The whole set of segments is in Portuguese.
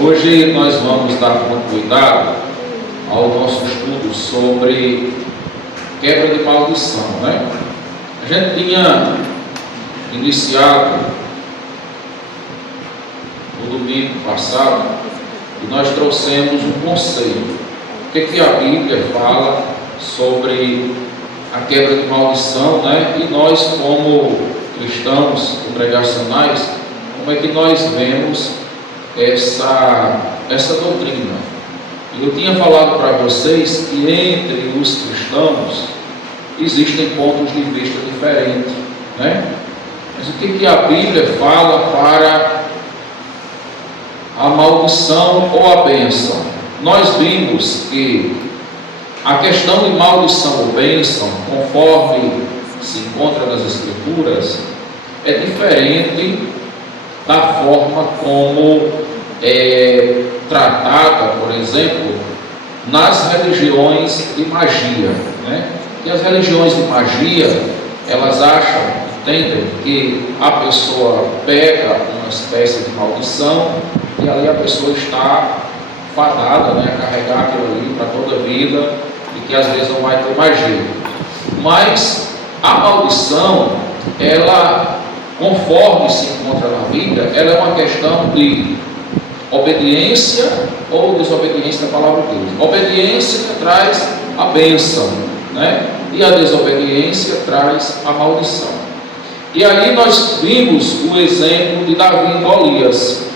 Hoje nós vamos dar continuidade ao nosso estudo sobre quebra de maldição, né? A gente tinha iniciado no domingo passado e nós trouxemos um conceito. O que a Bíblia fala sobre a quebra de maldição, né? E nós, como cristãos congregacionais, como é que nós vemos essa doutrina? Eu tinha falado para vocês que entre os cristãos existem pontos de vista diferentes, né? Mas o que a Bíblia fala para a maldição ou a bênção? Nós vimos que a questão de maldição ou bênção, conforme se encontra nas Escrituras, é diferente da forma como é tratada, por exemplo, nas religiões de magia, né? E as religiões de magia, elas entendem que a pessoa pega uma espécie de maldição e ali a pessoa está fadada, né, a carregar aquilo ali para toda a vida e que às vezes não vai ter mais jeito. Mas a maldição, ela, conforme se encontra na Bíblia, ela é uma questão de obediência ou desobediência da palavra de Deus. Obediência traz a bênção, né? E a desobediência traz a maldição. E aí nós vimos o exemplo de Davi e Golias.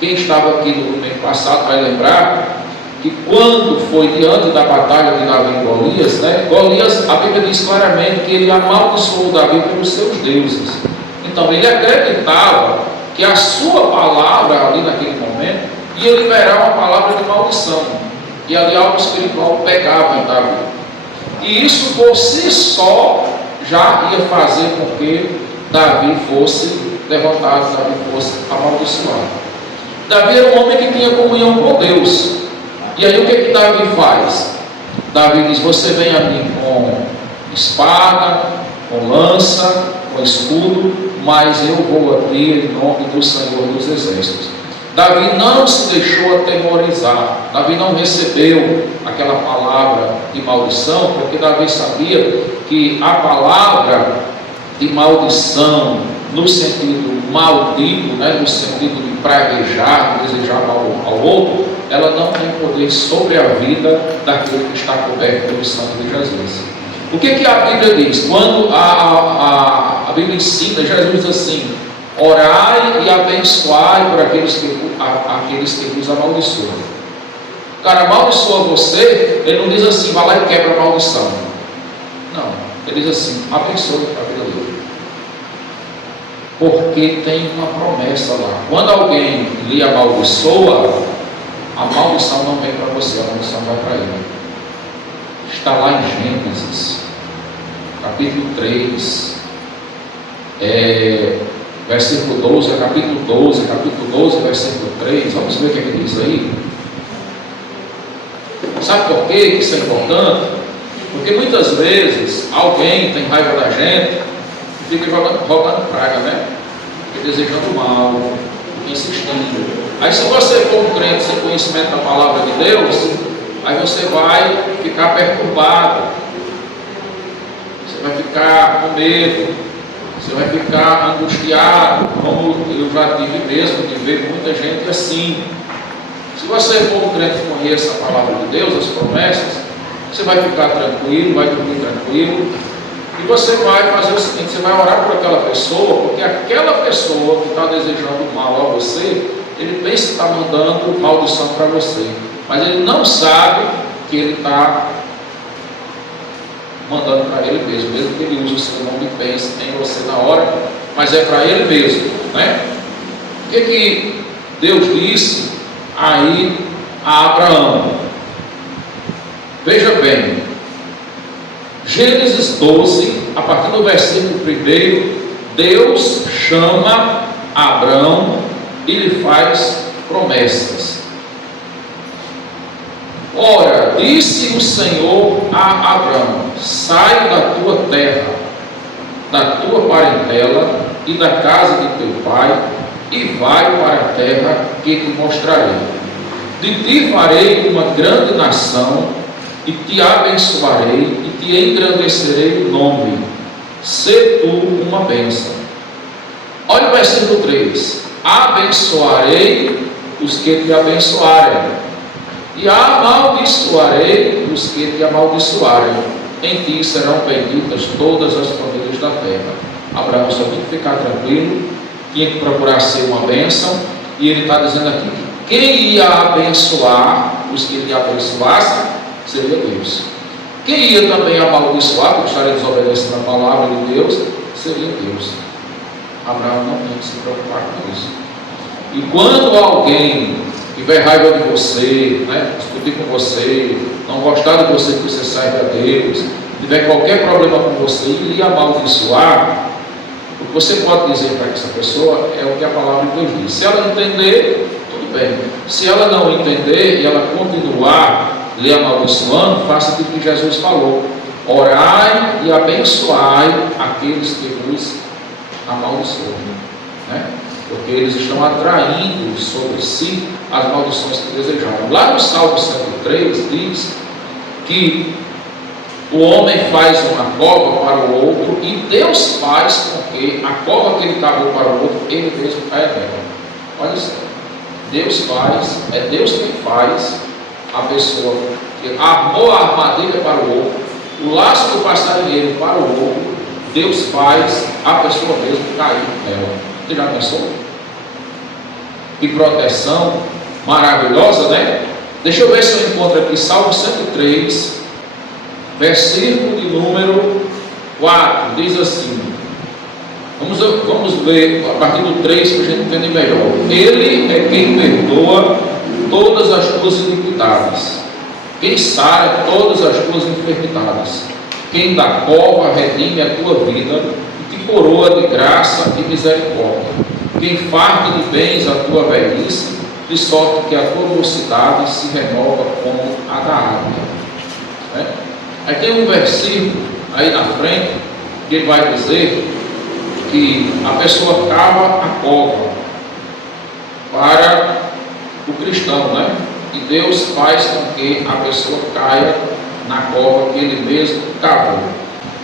Quem estava aqui no domingo passado vai lembrar que quando foi diante da batalha de Davi e Golias, né? Golias, a Bíblia diz claramente que ele amaldiçoou Davi pelos seus deuses. Então ele acreditava que a sua palavra ali naquele momento ia liberar uma palavra de maldição, e ali algo espiritual pegava em Davi, e isso por si só já ia fazer com que Davi fosse derrotado, Davi fosse amaldiçoado. Davi era um homem que tinha comunhão com Deus, e aí o que Davi faz? Davi diz: você vem a mim com espada, com lança, com escudo, mas eu vou a ti em nome do Senhor dos Exércitos. Davi não se deixou atemorizar, Davi não recebeu aquela palavra de maldição, porque Davi sabia que a palavra de maldição, no sentido maldito, né, no sentido de praguejar, desejar mal ao outro, ela não tem poder sobre a vida daquele que está coberto pelo sangue de Jesus. O que a Bíblia diz? Quando a Bíblia ensina, Jesus diz assim: orai e abençoai por aqueles que vos amaldiçoam. O cara amaldiçoa você, ele não diz assim: vai lá e quebra a maldição. Não, ele diz assim: abençoe a vida dele. Porque tem uma promessa lá. Quando alguém lhe amaldiçoa, a maldição não vem para você, a maldição vai para ele. Está lá em Gênesis, capítulo 3, versículo 12, capítulo 12, versículo 3, vamos ver o que ele diz aí. Sabe por que isso é importante? Porque muitas vezes alguém tem raiva da gente e fica jogando praga, né? Fica desejando mal, fica insistindo. Aí se você for um crente sem conhecimento da palavra de Deus, aí você vai ficar perturbado, você vai ficar com medo, você vai ficar angustiado, como eu já tive mesmo de ver muita gente assim. Se você for um crente que conheça a palavra de Deus, as promessas, você vai ficar tranquilo, vai dormir tranquilo, e você vai fazer o seguinte: você vai orar por aquela pessoa, porque aquela pessoa que está desejando mal a você, ele pensa que está mandando maldição para você, mas ele não sabe que ele está mandando para ele mesmo que ele use o seu nome e pense em você na hora, mas é para ele mesmo, né? O que Deus disse aí a Abraão? Veja bem, Gênesis 12, a partir do versículo 1, Deus chama Abraão e lhe faz promessas. Ora, disse o Senhor a Abraão: sai da tua terra, da tua parentela e da casa de teu pai, e vai para a terra que te mostrarei. De ti farei uma grande nação, e te abençoarei, e te engrandecerei o nome. Sê tu uma bênção. Olha o versículo 3. Abençoarei os que te abençoarem, e amaldiçoarei os que te amaldiçoarem. Em ti serão benditas todas as famílias da terra. Abraão só tinha que ficar tranquilo, tinha que procurar ser uma bênção, e ele está dizendo aqui que quem ia abençoar os que lhe abençoassem seria Deus. Quem ia também amaldiçoar, porque estaria desobedecendo a palavra de Deus, seria Deus. Abraão não tem que se preocupar com isso. E quando alguém tiver raiva de você, discutir com você, não gostar de você, que você saiba a Deus, tiver qualquer problema com você e lhe amaldiçoar, o que você pode dizer para essa pessoa é o que a palavra de Deus diz. Se ela entender, tudo bem. Se ela não entender e ela continuar lhe amaldiçoando, faça o que Jesus falou: orai e abençoai aqueles que vos amaldiçoam, porque eles estão atraindo sobre si as maldições que desejaram. Lá no Salmo 103 diz que o homem faz uma cova para o outro, e Deus faz com que a cova que ele cavou para o outro, ele mesmo caia nela. Olha isso. Deus faz, é Deus quem faz a pessoa que armou a armadilha para o outro, o laço do passarinheiro para o outro. Deus faz a pessoa mesmo cair nela. Você já pensou? Que proteção maravilhosa, né? Deixa eu ver se eu encontro aqui Salmo 103, versículo de número 4, diz assim. Vamos ver a partir do 3 para a gente entender melhor. Ele é quem perdoa todas as tuas iniquidades, quem sara todas as tuas enfermidades, quem da cova redime a tua vida e te coroa de graça e misericórdia, quem farta de bens a tua velhice, de sorte que a tua mocidade se renova como a da águia. Aí tem um versículo aí na frente que ele vai dizer que a pessoa cava a cova para o cristão, e Deus faz com que a pessoa caia na cova que ele mesmo cavou.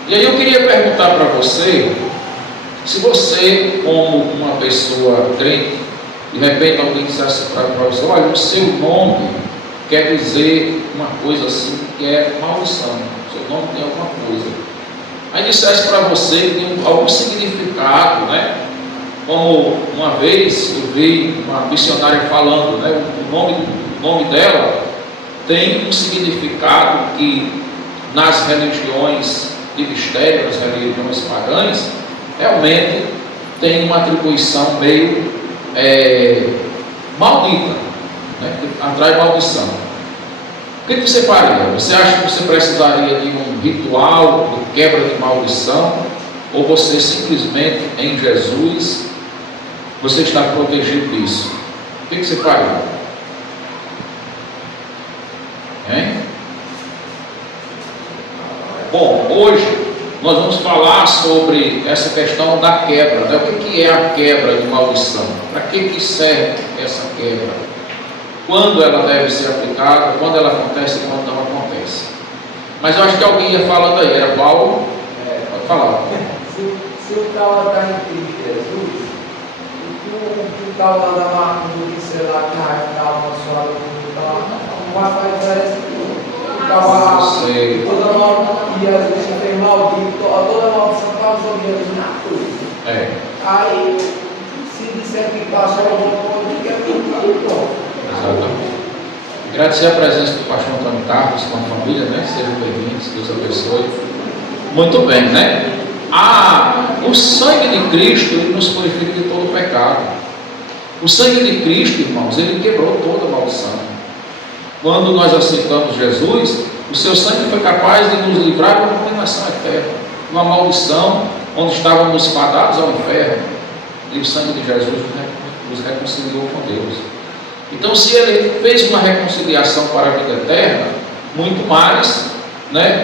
E aí eu queria perguntar para você, se você, como uma pessoa crente, de repente alguém dissesse para você: olha, o seu nome quer dizer uma coisa assim, que é maldição, o seu nome tem alguma coisa. Aí dissesse para você que tem algum significado, como uma vez eu vi uma missionária falando, o nome dela tem um significado que nas religiões de mistério, nas religiões pagãs, realmente tem uma atribuição meio maldita, que atrai maldição. O que você faria? Você acha que você precisaria de um ritual de quebra de maldição? Ou você simplesmente, em Jesus, você está protegido disso? O que você faria? Bom, hoje nós vamos falar sobre essa questão da quebra, O que é a quebra de maldição? Para que serve essa quebra? Quando ela deve ser aplicada, quando ela acontece e quando não acontece. Mas eu acho que alguém ia falando aí, era Paulo? Pode falar. Se o cara está em Cristo Jesus, o cara da marca do que sei lá, que está abençoado, não vai fazer diferença nenhuma. O cara toda maldição, e às vezes tem maldito, toda maldição está sobre Jesus na cruz. Aí, se disser que passou alguma coisa, que é tudo. Exatamente. Agradecer a presença do pastor Antônio Carlos com a família, Sejam bem-vindos, Deus abençoe. Muito bem, o sangue de Cristo, ele nos purifica de todo o pecado. O sangue de Cristo, irmãos, ele quebrou toda a maldição. Quando nós aceitamos Jesus, o seu sangue foi capaz de nos livrar da condenação eterna, uma maldição onde estávamos fadados ao inferno, e o sangue de Jesus nos reconciliou com Deus. Então, se ele fez uma reconciliação para a vida eterna, muito mais,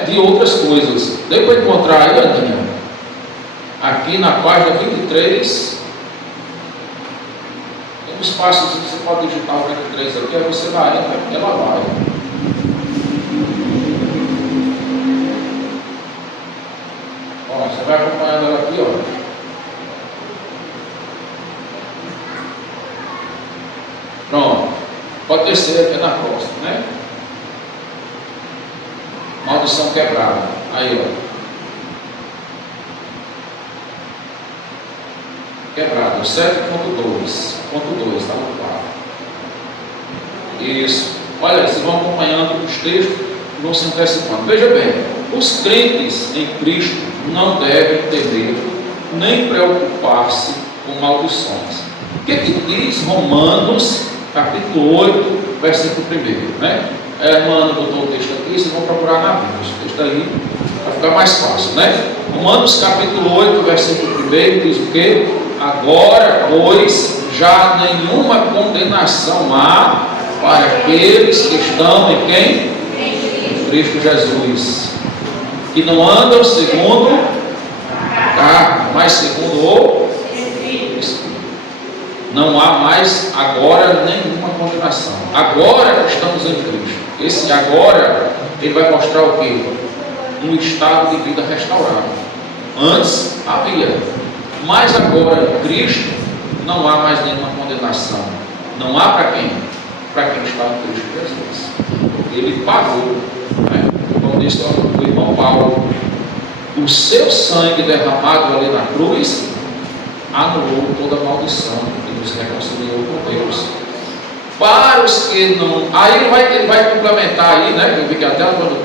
de outras coisas. Deu para encontrar aí, Aninha? Aqui na página 23. Os passos você pode digitar o 43 aqui, aí você vai, ela vai. Ó, você vai acompanhando ela aqui, ó. Pronto. Pode descer até na próxima, né? Maldição quebrada. Aí, ó. Quebrado, 7.2, tá no quadro. Isso. Olha, vocês vão acompanhando os textos e vão se antecipando. Veja bem, os crentes em Cristo não devem temer nem preocupar-se com maldições. O que diz Romanos, capítulo 8, versículo 1, né? Mano, botou o texto aqui, vocês vão procurar na Bíblia. Esse texto aí vai ficar mais fácil, né? Romanos, capítulo 8, versículo 1, diz o quê? Agora, pois, já nenhuma condenação há para aqueles que estão em quem? Em Cristo Jesus. Que não andam segundo a carne, mas segundo o Espírito. Não há mais agora nenhuma condenação. Agora estamos em Cristo. Esse agora, ele vai mostrar o quê? Um estado de vida restaurado. Antes havia. Mas agora em Cristo não há mais nenhuma condenação. Não há para quem? Para quem está em Cristo Jesus. Ele pagou, né? Como disse o irmão Paulo, o seu sangue derramado ali na cruz anulou toda a maldição e nos reconciliou com Deus. Para os que não. Aí ele vai complementar aí, né? Eu vi que até quando o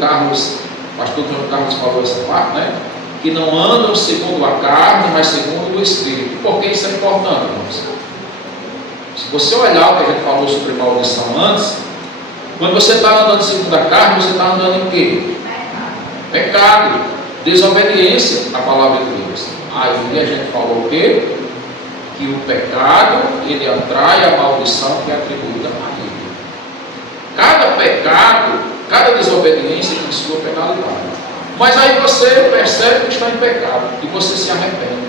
pastor Carlos falou essa parte, né? Que não andam segundo a carne, mas segundo o Espírito. Por que isso é importante, irmãos? Se você olhar o que a gente falou sobre maldição antes, quando você está andando segundo a carne, você está andando em quê? Pecado, desobediência à palavra de Deus. Aí a gente falou o quê? Que o pecado, ele atrai a maldição que é atribuída a ele. Cada pecado, cada desobediência tem sua penalidade. Mas aí você percebe que está em pecado, e você se arrepende,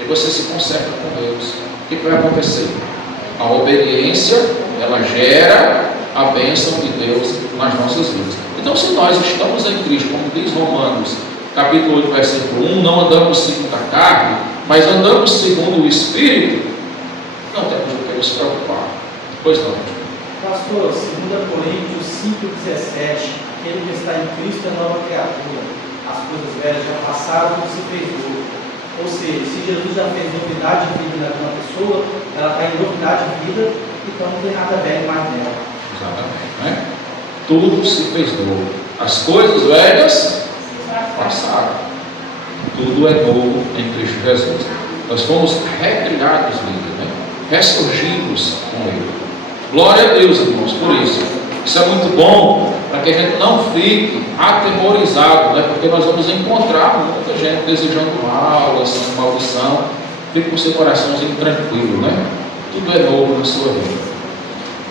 e você se conserta com Deus. O que vai acontecer? A obediência, ela gera a bênção de Deus nas nossas vidas. Então, se nós estamos em Cristo, como diz Romanos, capítulo 8, versículo 1, não andamos segundo a carne, mas andamos segundo o Espírito, não temos o que nos preocupar. Pois não. Pastor, 2 Coríntios 5,17, aquele que está em Cristo é nova criatura, as coisas velhas já passaram, não se fez novo. Ou seja, se Jesus já fez novidade de vida na uma pessoa, ela está em novidade de vida, então não tem nada velho mais nela. Exatamente, né? Tudo se fez novo. As coisas velhas passaram. Tudo é novo em Cristo Jesus. Nós fomos recriados nele, né? Ressurgidos com ele. Glória a Deus, irmãos, por isso. Isso é muito bom para que a gente não fique atemorizado, né? Porque nós vamos encontrar muita gente desejando mal, assim, maldição. Fique com o seu coraçãozinho tranquilo, né? Tudo é novo na sua vida.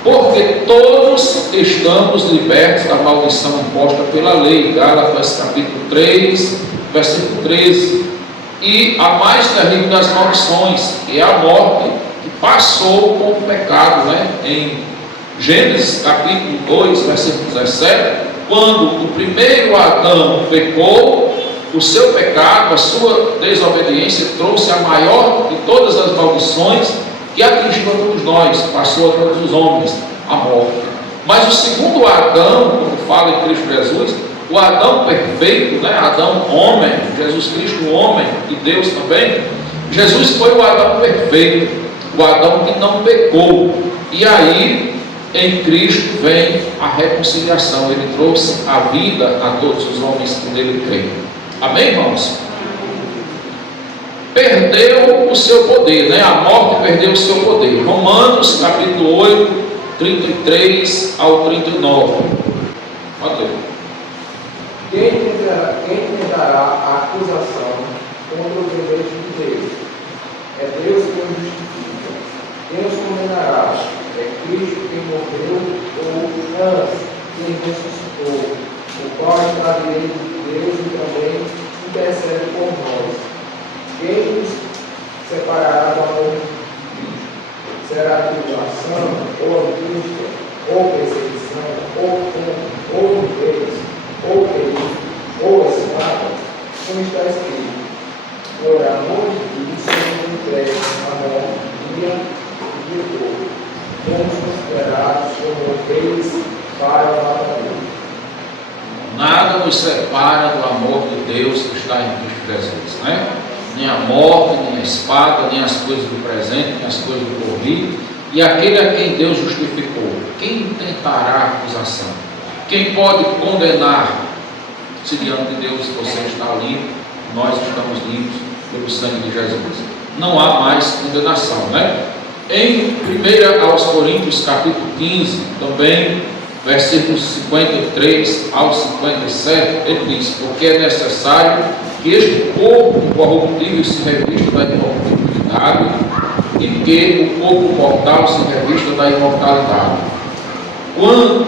Porque todos estamos libertos da maldição imposta pela lei. Gálatas capítulo 3, versículo 13. E a mais terrível das maldições é a morte, que passou com o pecado, né? Em Gênesis capítulo 2, versículo 17, quando o primeiro Adão pecou, o seu pecado, a sua desobediência trouxe a maior de todas as maldições que atingiu a todos nós, passou a todos os homens, a morte. Mas o segundo Adão, como fala em Cristo Jesus, o Adão perfeito, né? Adão homem, Jesus Cristo homem e Deus também, Jesus foi o Adão perfeito, o Adão que não pecou. E aí, em Cristo vem a reconciliação. Ele trouxe a vida a todos os homens que nele creem. Amém, irmãos? Perdeu o seu poder, né? A morte perdeu o seu poder. Romanos capítulo 8, 33 ao 39. Olha aí. Quem tentará a acusação contra os eleitos de Deus? É Deus quem os justifica. Quem os condenará? É Cristo quem morreu, ou antes, quem ressuscitou, o qual está direito de Deus e também intercede por nós. Quem nos separará do amor de Cristo? Será que tribulação, ou angústia, ou perseguição, ou fome, ou nudez, ou perigo, ou espada, como está escrito: por amor de ti, seremos entregues à morte dia e dia todo. Fomos considerados como ovelhas para a matadouro. Nada nos separa do amor de Deus que está em Cristo Jesus, né? Nem a morte, nem a espada, nem as coisas do presente, nem as coisas do porvir. E aquele a quem Deus justificou, quem tentará acusação? Quem pode condenar? Se diante de Deus você está limpo, nós estamos limpos pelo sangue de Jesus. Não há mais condenação, né? Em 1 aos Coríntios, capítulo 15, também, versículos 53 ao 57, ele diz: porque é necessário que este corpo corruptível se revista da incorruptibilidade e que o corpo mortal se revista da imortalidade. Quando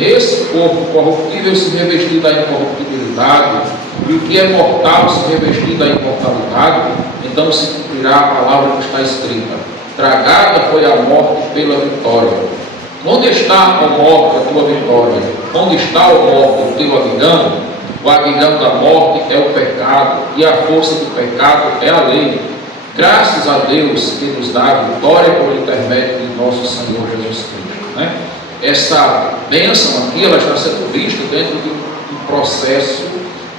esse corpo corruptível se revestir da incorruptibilidade e o que é mortal se revestir da imortalidade, então se cumprirá a palavra que está escrita: tragada foi a morte pela vitória. Onde está, ó morte, a tua vitória? Onde está, ó morte, o teu aguilhão? O aguilhão da morte é o pecado, e a força do pecado é a lei. Graças a Deus que nos dá a vitória por intermédio de nosso Senhor Jesus Cristo, né? Essa bênção aqui, ela está sendo vista dentro de um processo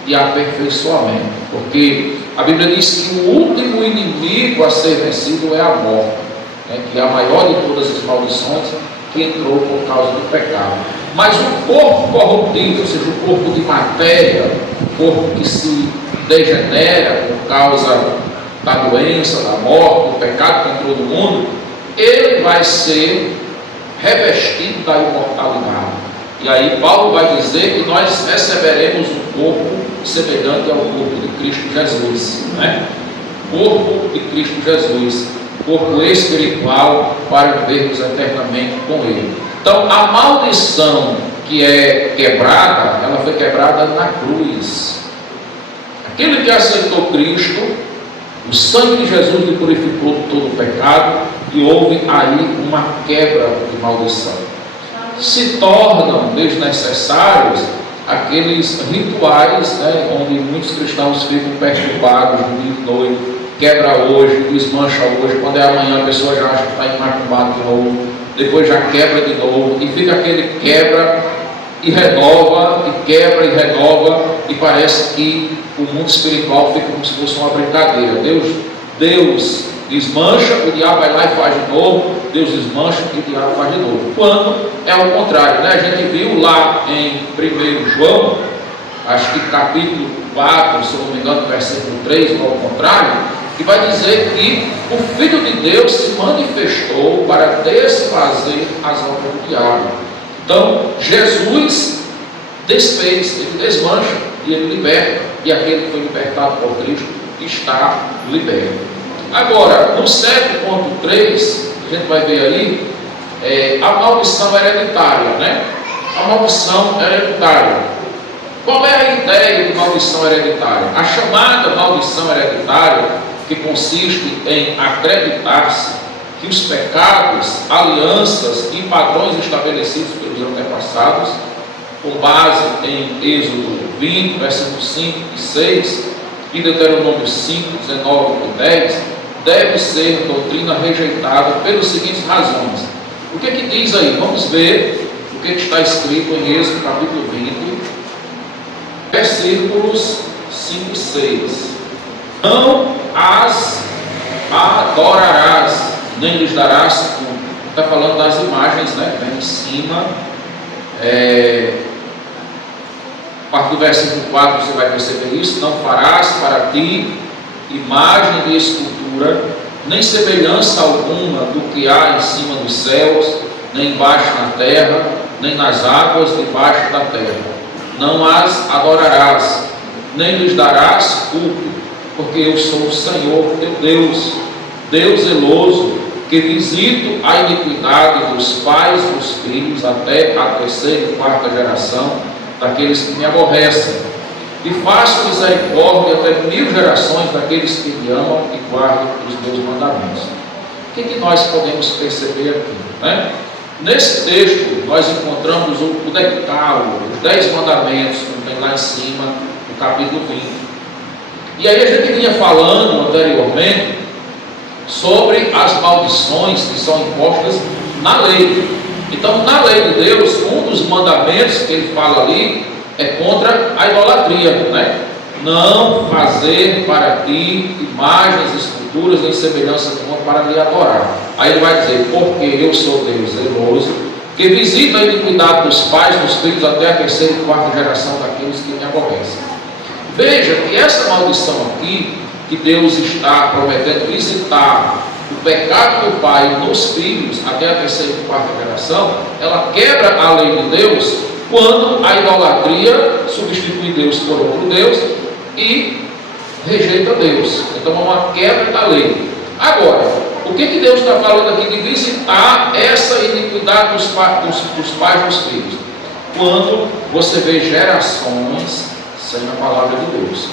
de aperfeiçoamento, porque a Bíblia diz que o último inimigo a ser vencido é a morte, né? Que é a maior de todas as maldições, que entrou por causa do pecado. Mas o corpo corruptível, ou seja, o corpo de matéria, o corpo que se degenera por causa da doença, da morte, do pecado que entrou no mundo, ele vai ser revestido da imortalidade. E aí Paulo vai dizer que nós receberemos um corpo semelhante ao corpo de Cristo Jesus, né? Corpo de Cristo Jesus, corpo espiritual, para vivermos eternamente com Ele. Então, a maldição que é quebrada, ela foi quebrada na cruz. Aquele que aceitou Cristo, o sangue de Jesus lhe purificou de todo o pecado, e houve aí uma quebra de maldição. Se tornam desnecessários aqueles rituais, né, onde muitos cristãos ficam perturbados no dia de noite, quebra hoje, desmancha hoje, quando é amanhã a pessoa já acha que está imaculado de novo, depois já quebra de novo, e fica aquele quebra e renova, e quebra e renova, e parece que o mundo espiritual fica como se fosse uma brincadeira. Deus desmancha, o diabo vai lá e faz de novo, Deus desmancha e o diabo faz de novo. Quando é o contrário, né? A gente viu lá em 1 João, acho que capítulo 4, se não me engano, versículo 3, ou ao contrário, que vai dizer que o Filho de Deus se manifestou para desfazer as obras do diabo. Então, Jesus desfez, ele desmancha e ele liberta, e aquele que foi libertado por Cristo está liberto. Agora, no 7.3, a gente vai ver ali, a maldição hereditária, né? A maldição hereditária. Qual é a ideia de maldição hereditária? A chamada maldição hereditária, que consiste em acreditar-se que os pecados, alianças e padrões estabelecidos pelos antepassados, com base em Êxodo 20, versículos 5 e 6, e Deuteronômio 5, 19 e 10, deve ser doutrina rejeitada pelas seguintes razões. O que diz aí? Vamos ver o que está escrito em Êxodo capítulo 20, versículos 5 e 6. Não as adorarás, nem lhes darás culto. Está falando das imagens, né? Vem em cima. A partir do versículo 4 você vai perceber isso. Não farás para ti imagem de escultura, nem semelhança alguma do que há em cima dos céus, nem embaixo na terra, nem nas águas debaixo da terra. Não as adorarás, nem lhes darás culto, porque eu sou o Senhor teu Deus, Deus zeloso, que visito a iniquidade dos pais e dos filhos até a terceira e quarta geração daqueles que me aborrecem, e faço misericórdia até 1000 gerações daqueles que me amam e guardam os meus mandamentos. O que nós podemos perceber aqui, né? Nesse texto, nós encontramos o decálogo, os 10 mandamentos, que tem lá em cima, no capítulo 20. E aí a gente vinha falando anteriormente sobre as maldições que são impostas na lei. Então, na lei de Deus, um dos mandamentos que ele fala ali é contra a idolatria, né? Não fazer para ti imagens, esculturas em semelhança de uma para lhe adorar. Aí ele vai dizer, porque eu sou Deus zeloso, que visita a iniquidade dos pais, dos filhos, até a terceira e quarta geração daqueles que me aborrecem. Veja que essa maldição aqui, que Deus está prometendo visitar o pecado do pai nos filhos, até a terceira e quarta geração, ela quebra a lei de Deus, quando a idolatria substitui Deus por outro Deus e rejeita Deus. Então é uma quebra da lei. Agora, o que Deus está falando aqui de visitar essa iniquidade dos pais dos filhos? Quando você vê gerações sem a palavra de Deus,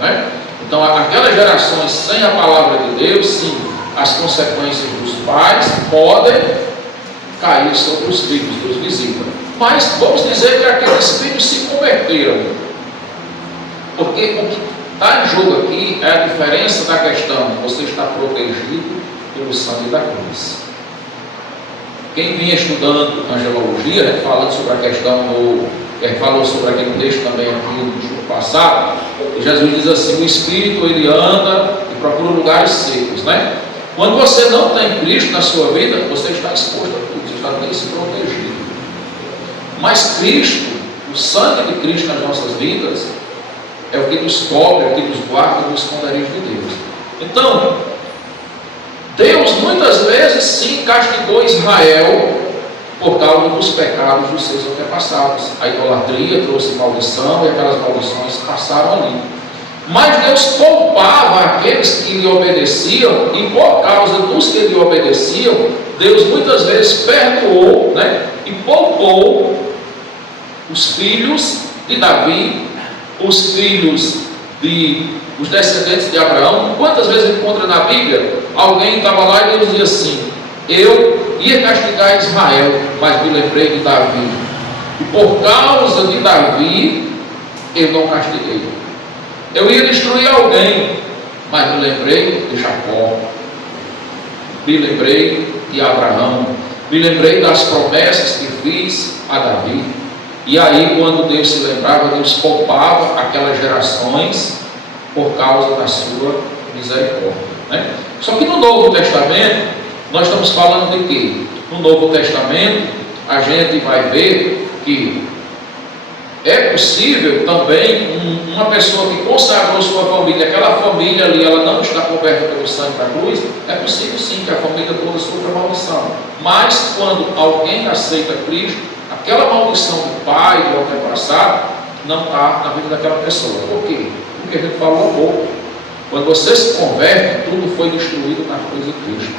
né? Então aquelas gerações sem a palavra de Deus, sim, as consequências dos pais podem cair sobre os filhos, Deus visita. Mas vamos dizer que aqueles filhos se converteram, porque o que está em jogo aqui é a diferença da questão: você está protegido pelo sangue da cruz. Quem vinha estudando angelologia, falando sobre a questão falou sobre aquele texto também aqui no jogo passado, e Jesus diz assim: o Espírito ele anda e procura lugares secos, né? Quando você não tem Cristo na sua vida, você está exposto a tudo, você está desprotegido. Mas Cristo, o sangue de Cristo nas nossas vidas, é o que nos cobre, é o que nos guarda dos esconderijos de Deus. Então, Deus muitas vezes sim castigou Israel por causa dos pecados dos seus antepassados. A idolatria trouxe maldição e aquelas maldições passaram ali. Mas Deus poupava aqueles que lhe obedeciam, e por causa dos que lhe obedeciam, Deus muitas vezes perdoou, né, e poupou os filhos de Davi, os filhos os descendentes de Abraão. Quantas vezes encontra na Bíblia alguém estava lá e Deus dizia assim: eu ia castigar Israel, mas me lembrei de Davi, e por causa de Davi eu não castiguei. Eu ia destruir alguém, mas me lembrei de Jacó, me lembrei de Abraão, me lembrei das promessas que fiz a Davi. E aí, quando Deus se lembrava, Deus poupava aquelas gerações por causa da sua misericórdia, né? Só que no Novo Testamento, nós estamos falando de quê? No Novo Testamento, a gente vai ver que é possível também uma pessoa que consagrou sua família, aquela família ali, ela não está coberta pelo sangue da cruz, é possível sim que a família toda sofra maldição. Mas quando alguém aceita Cristo, aquela maldição do pai, do antepassado, não está na vida daquela pessoa. Por quê? Porque a gente falou há pouco. Quando você se converte, tudo foi destruído na cruz de Cristo.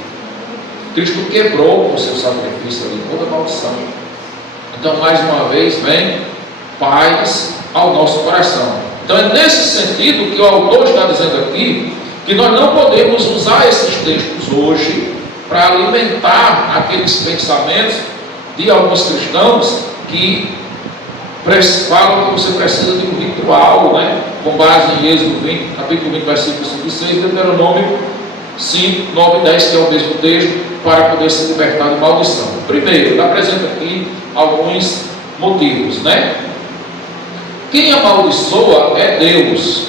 Cristo quebrou com o seu sacrifício ali toda a maldição. Então, mais uma vez, vem paz ao nosso coração. Então, é nesse sentido que o autor está dizendo aqui que nós não podemos usar esses textos hoje para alimentar aqueles pensamentos de alguns cristãos que falam que você precisa de um ritual, né? Com base em Êxodo 20, capítulo 20, versículo 5 e 6, Deuteronômio 5, 9 e 10, que é o mesmo texto, para poder se libertar de maldição. Primeiro, ele apresenta aqui alguns motivos, né? Quem amaldiçoa é Deus,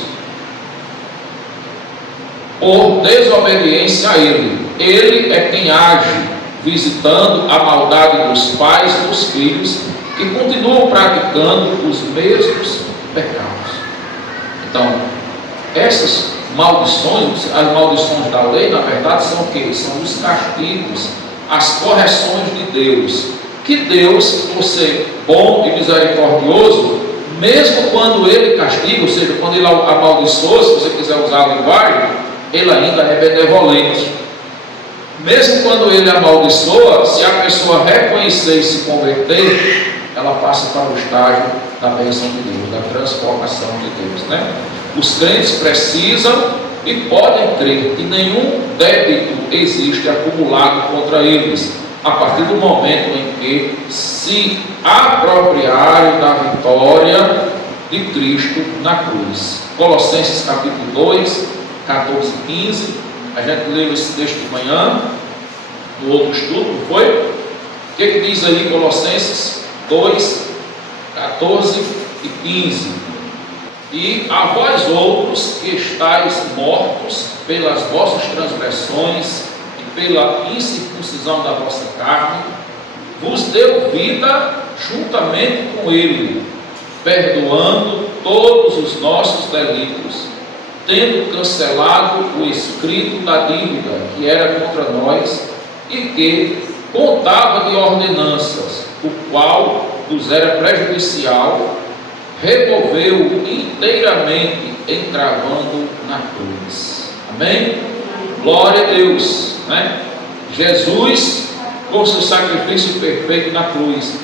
por desobediência a Ele. Ele é quem age, visitando a maldade dos pais e dos filhos, que continuam praticando os mesmos pecados. Então, essas maldições, as maldições da lei, na verdade, são o quê? São os castigos, as correções de Deus. Que Deus, por ser bom e misericordioso, mesmo quando Ele castiga, ou seja, quando Ele amaldiçoa, se você quiser usar a linguagem, Ele ainda é benevolente. Mesmo quando Ele amaldiçoa, se a pessoa reconhecer e se converter, ela passa para o estágio da bênção de Deus, da transformação de Deus, né? Os crentes precisam e podem crer que nenhum débito existe acumulado contra eles, a partir do momento em que se apropriarem da vitória de Cristo na cruz. Colossenses capítulo 2, 14 e 15, a gente leu esse texto de manhã, no outro estudo, não foi? O que diz aí Colossenses 2, 14 e 15? E a vós outros que estáis mortos pelas vossas transgressões e pela incircuncisão da vossa carne, vos deu vida juntamente com ele, perdoando todos os nossos delitos, tendo cancelado o escrito da dívida que era contra nós e que contava de ordenanças, o qual nos era prejudicial, removeu inteiramente, encravando na cruz. Amém? Glória a Deus, né? Jesus, com seu sacrifício perfeito na cruz,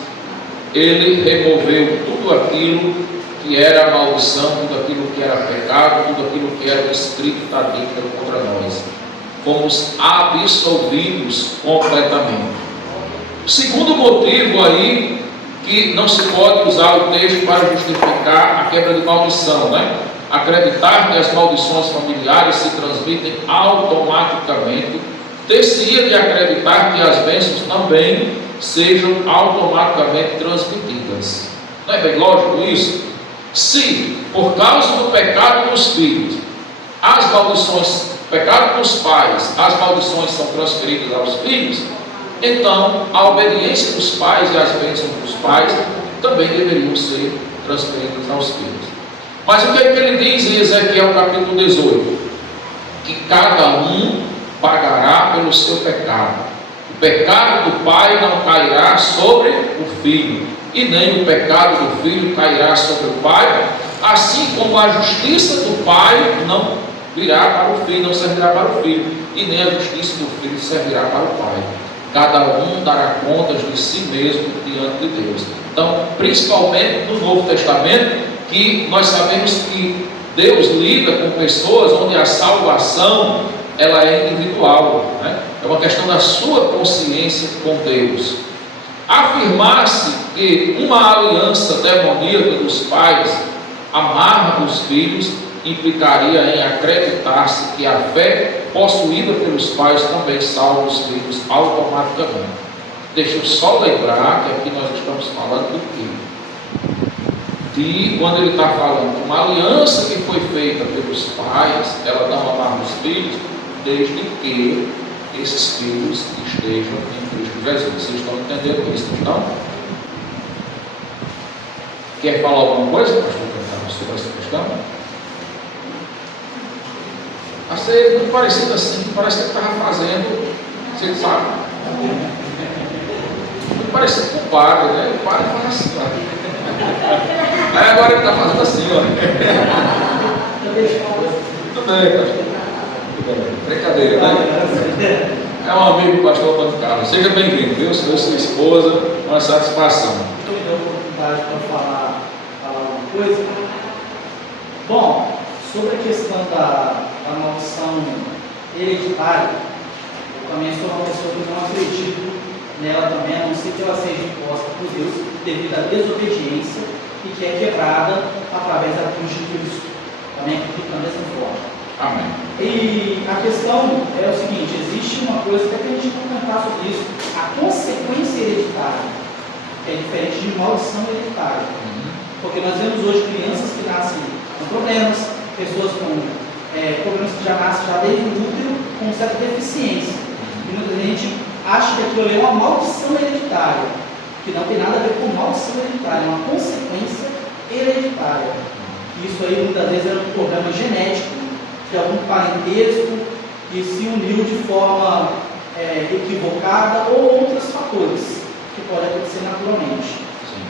ele removeu tudo aquilo que era maldição, tudo aquilo que era pecado, tudo aquilo que era o escrito da dívida contra nós. Fomos absolvidos completamente. O segundo motivo aí, que não se pode usar o texto para justificar a quebra de maldição, né? Acreditar que as maldições familiares se transmitem automaticamente, ter-se-ia de acreditar que as bênçãos também sejam automaticamente transmitidas. Não é bem lógico isso? Se, por causa do pecado dos filhos, as maldições, pecado dos pais, as maldições são transferidas aos filhos, então a obediência dos pais e as bênçãos dos pais também deveriam ser transferidas aos filhos. Mas o que é que ele diz em Ezequiel capítulo 18? Que cada um pagará pelo seu pecado. O pecado do pai não cairá sobre o filho, e nem o pecado do filho cairá sobre o pai, assim como a justiça do pai não virá para o filho, não servirá para o filho, e nem a justiça do filho servirá para o pai. Cada um dará contas de si mesmo diante de Deus. Então, principalmente no Novo Testamento, que nós sabemos que Deus lida com pessoas onde a salvação ela é individual, né? É uma questão da sua consciência com Deus. Afirmar-se que uma aliança demoníaca dos pais amarra os filhos implicaria em acreditar-se que a fé possuída pelos pais também salva os filhos automaticamente. Deixa eu só lembrar que aqui nós estamos falando do quê? De quando ele está falando de uma aliança que foi feita pelos pais, ela não amarra os filhos, desde que esses filhos estejam em Cristo Jesus. Vocês estão entendendo isso, não estão? Quer falar alguma coisa, pastor, sobre essa questão? Achei muito parecido assim, parece que ele estava fazendo, você sabe, muito parecido com o padre, né? O padre faz assim, ó. Aí agora ele está fazendo assim, ó. Tudo bem, pastor. Brincadeira, né? É um amigo do pastor Antônio Carlos. Seja bem-vindo, viu? Sou sua esposa, uma satisfação. Eu me deu a oportunidade para falar alguma coisa. Bom, sobre a questão da maldição hereditária, eu também sou uma pessoa que não acredito nela também, a não ser que ela seja imposta por Deus devido à desobediência e que é quebrada através da cruz de Cristo. Também acredito da mesma forma. Amém. E a questão é o seguinte: existe uma coisa que a gente vai comentar sobre isso, a consequência hereditária, que é diferente de maldição hereditária. Porque nós vemos hoje crianças que nascem com problemas, pessoas com problemas que já nascem já desde o útero com certa deficiência. E muita gente acha que aquilo é uma maldição hereditária, que não tem nada a ver com maldição hereditária, é uma consequência hereditária. Isso aí muitas vezes é um problema genético, de algum parentesco que se uniu de forma equivocada ou outros fatores que podem acontecer naturalmente. Sim.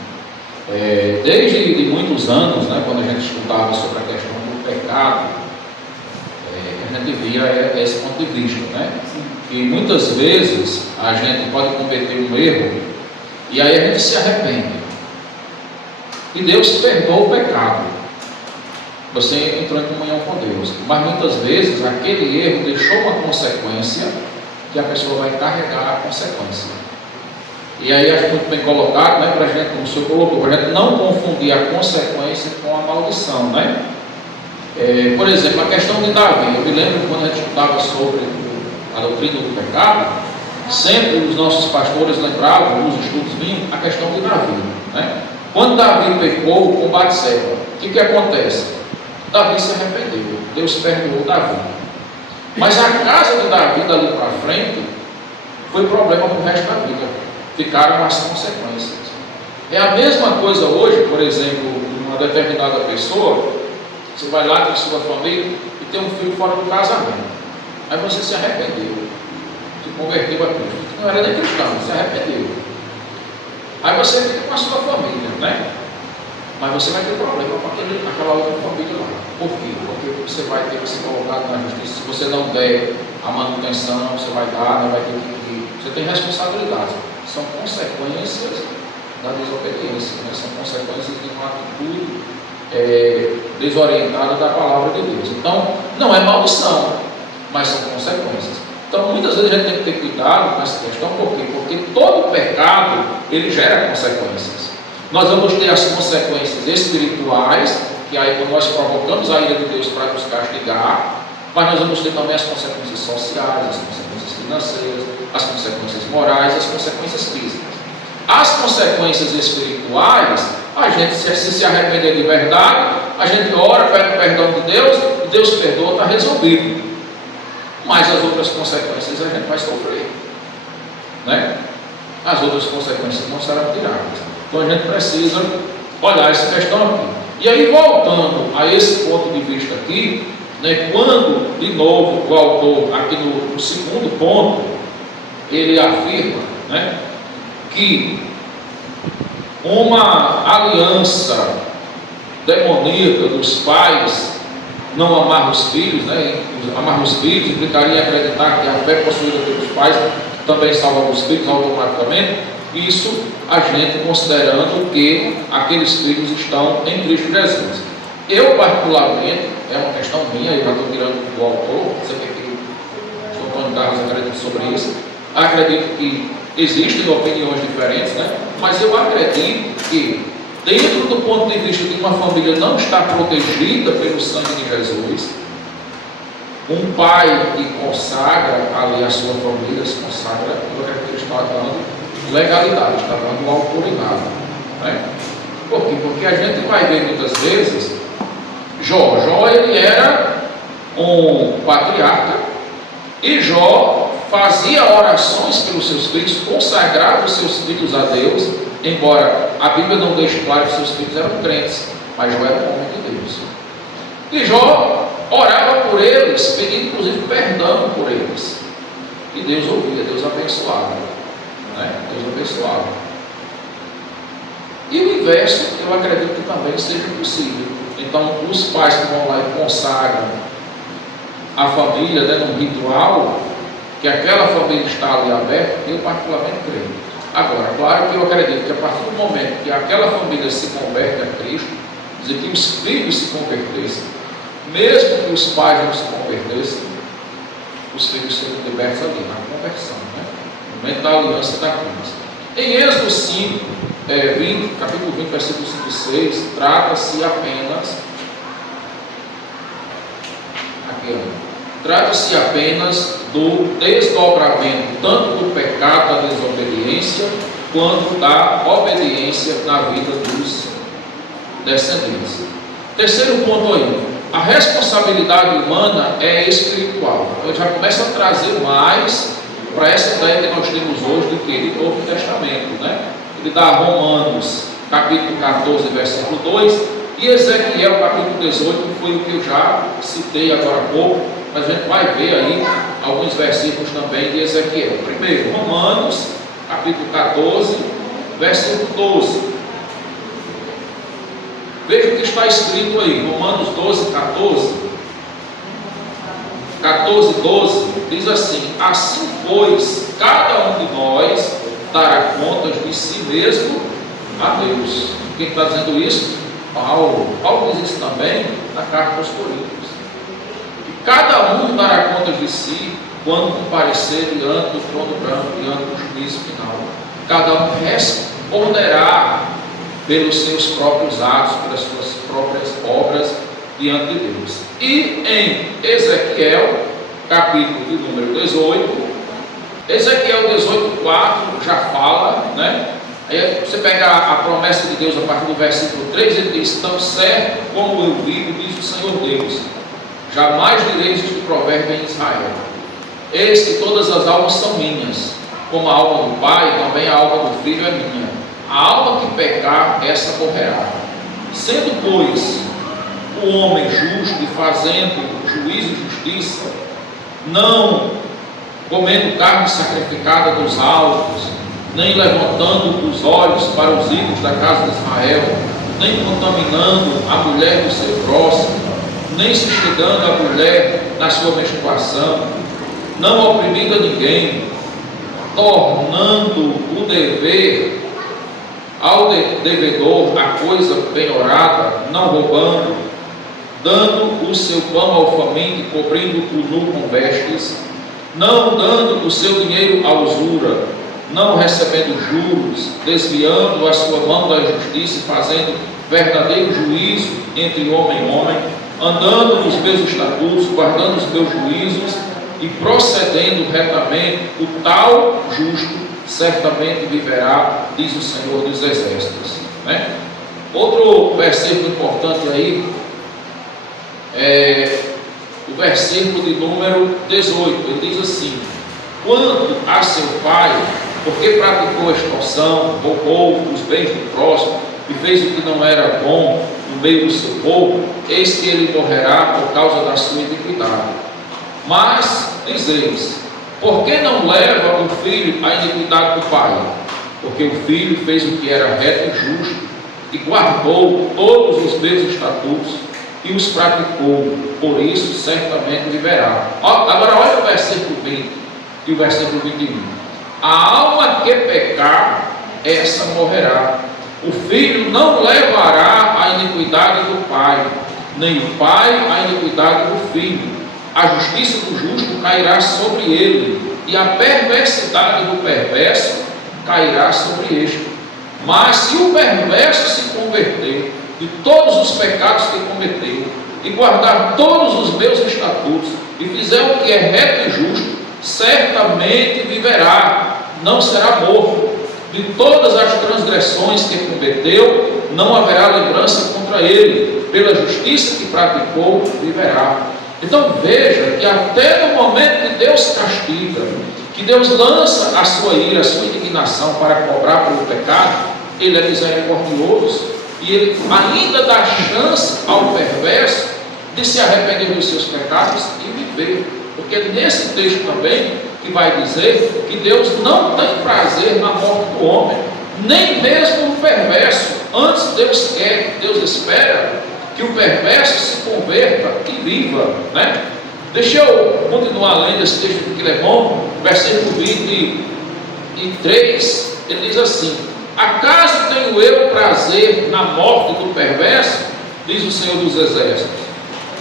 Desde muitos anos, né, quando a gente estudava sobre a questão do pecado, a gente via esse ponto de vista, né? Que muitas vezes a gente pode cometer um erro e aí a gente se arrepende e Deus perdoa o pecado. você entrou em comunhão com Deus. Mas muitas vezes aquele erro deixou uma consequência que a pessoa vai carregar a consequência. E aí acho muito bem colocado, né, para a gente, como o senhor colocou, para a gente não confundir a consequência com a maldição, né? Por exemplo, a questão de Davi. Eu me lembro quando a gente estudava sobre a doutrina do pecado, sempre os nossos pastores lembravam, os estudos vinham, a questão de Davi, né? Quando Davi pecou com Batseba, o que acontece? Davi se arrependeu, Deus perdoou Davi. Mas a casa de Davi dali para frente foi problema para o resto da vida. Ficaram as consequências. É a mesma coisa hoje, por exemplo, uma determinada pessoa, você vai lá com sua família e tem um filho fora do casamento. Aí você se arrependeu, se converteu a Cristo. Não era nem cristão, se arrependeu. Aí você fica com a sua família, né? Mas você vai ter problema com aquela outra família lá. Por quê? Porque você vai ter que ser colocado na justiça. Se você não der a manutenção, você vai dar, não vai ter que. Você tem responsabilidade. São consequências da desobediência, né? São consequências de uma atitude desorientada da palavra de Deus. Então, não é maldição, mas são consequências. Então, muitas vezes a gente tem que ter cuidado com essa questão. Por quê? Porque todo pecado, ele gera consequências. Nós vamos ter as consequências espirituais, que aí quando nós provocamos a ira de Deus para nos castigar, mas nós vamos ter também as consequências sociais, as consequências financeiras, as consequências morais, as consequências físicas. As consequências espirituais, a gente se arrepender de verdade, a gente ora, pede o perdão de Deus, e Deus perdoa, está resolvido. Mas as outras consequências a gente vai sofrer, né? As outras consequências não serão tiradas. Então a gente precisa olhar essa questão aqui. E aí, voltando a esse ponto de vista aqui, né, quando, de novo, o autor, aqui no segundo ponto, ele afirma, né, que uma aliança demoníaca dos pais não amar os filhos, né, amar os filhos implicaria acreditar que a fé possuída pelos pais também salva os filhos automaticamente. Isso a gente considerando que aqueles filhos estão em Cristo Jesus. Eu, particularmente, é uma questão minha, eu já estou tirando do autor, você vê que o Antônio Carlos acredita sobre isso. Acredito que existem opiniões diferentes, né? Mas eu acredito que, dentro do ponto de vista de uma família não estar protegida pelo sangue de Jesus, um pai que consagra ali a sua família, se consagra, eu acredito que ele está dando legalidade, está dando autoridade, né? Por quê? Porque a gente vai ver muitas vezes Jó ele era um patriarca e Jó fazia orações pelos seus filhos, consagrava os seus filhos a Deus, embora a Bíblia não deixe claro que seus filhos eram crentes, mas Jó era um homem de Deus. E Jó orava por eles, pedindo inclusive perdão por eles, e Deus ouvia, Deus abençoava, né? Deus abençoava. E o inverso, eu acredito que também seja possível. Então, os pais que vão lá e consagram a família, né, num ritual, que aquela família está ali aberta, eu particularmente creio. Agora, claro que eu acredito que a partir do momento que aquela família se converte a Cristo, dizer que os filhos se convertessem, mesmo que os pais não se convertessem, os filhos serão libertos ali, na conversão, né? No momento da aliança da cruz. Em Êxodo 5, capítulo 20, versículo 5 e 6, trata-se apenas do desdobramento tanto do pecado da desobediência quanto da obediência na vida dos descendentes. Terceiro ponto aí, a responsabilidade humana é espiritual. Eu já começo a trazer mais para essa ideia que nós temos hoje do que do Novo Testamento, né? Ele dá Romanos capítulo 14, versículo 2, e Ezequiel capítulo 18, que foi o que eu já citei agora há pouco, mas a gente vai ver aí alguns versículos também de Ezequiel. Primeiro, Romanos capítulo 14, versículo 12. Veja o que está escrito aí, Romanos 12, 12, diz assim: assim, pois, cada um de nós dará contas de si mesmo a Deus. Quem está dizendo isso? Paulo diz isso também na carta aos Coríntios. E cada um dará conta de si quando comparecer diante do trono branco, diante do juízo final. Cada um responderá pelos seus próprios atos, pelas suas próprias obras diante de Deus. E em Ezequiel, capítulo de número 18, Ezequiel 18:4 já fala, né? Aí você pega a promessa de Deus a partir do versículo 3, ele diz: tão certo como eu vivo, diz o Senhor Deus, jamais direis este provérbio em Israel: eis que todas as almas são minhas, como a alma do pai, também a alma do filho é minha. A alma que pecar, essa morrerá. Sendo, pois, o homem justo e fazendo juízo e justiça, não comendo carne sacrificada dos altos, nem levantando os olhos para os ídolos da casa de Israel, nem contaminando a mulher do seu próximo, nem se chegando à mulher na sua menstruação, não oprimindo a ninguém, tornando o dever ao devedor a coisa penhorada, não roubando, dando o seu pão ao faminto, cobrindo o nu com vestes, não dando o seu dinheiro à usura, não recebendo juros, desviando a sua mão da justiça e fazendo verdadeiro juízo entre homem e homem, andando nos meus estatutos, guardando os meus juízos e procedendo retamente, o tal justo certamente viverá, diz o Senhor dos Exércitos. Né? Outro versículo importante aí é o versículo de número 18. Ele diz assim: quanto a seu pai, porque praticou extorsão, roubou os bens do próximo e fez o que não era bom no meio do seu povo, eis que ele morrerá por causa da sua iniquidade. Mas dizeis: por que não leva o filho à iniquidade do pai? Porque o filho fez o que era reto e justo e guardou todos os meus estatutos e os praticou, por isso certamente viverá. Agora olha o versículo 20 e o versículo 21. A alma que pecar, essa morrerá. O filho não levará a iniquidade do pai, nem o pai a iniquidade do filho. A justiça do justo cairá sobre ele, e a perversidade do perverso cairá sobre este. Mas se o perverso se converter de todos os pecados que cometeu, e guardar todos os meus estatutos, e fizer o que é reto e justo, certamente viverá, não será morto. De todas as transgressões que cometeu, não haverá lembrança contra ele. Pela justiça que praticou, viverá. Então veja que até no momento que Deus castiga, que Deus lança a sua ira, a sua indignação para cobrar pelo pecado, Ele é misericordioso e Ele ainda dá chance ao perverso de se arrepender dos seus pecados e viver. Porque nesse texto também que vai dizer que Deus não tem prazer na morte do homem, nem mesmo o perverso. Antes Deus quer, Deus espera que o perverso se converta e viva, né? Deixa eu continuar lendo esse texto porque ele é bom. Versículo 23, ele diz assim: acaso tenho eu prazer na morte do perverso? Diz o Senhor dos Exércitos.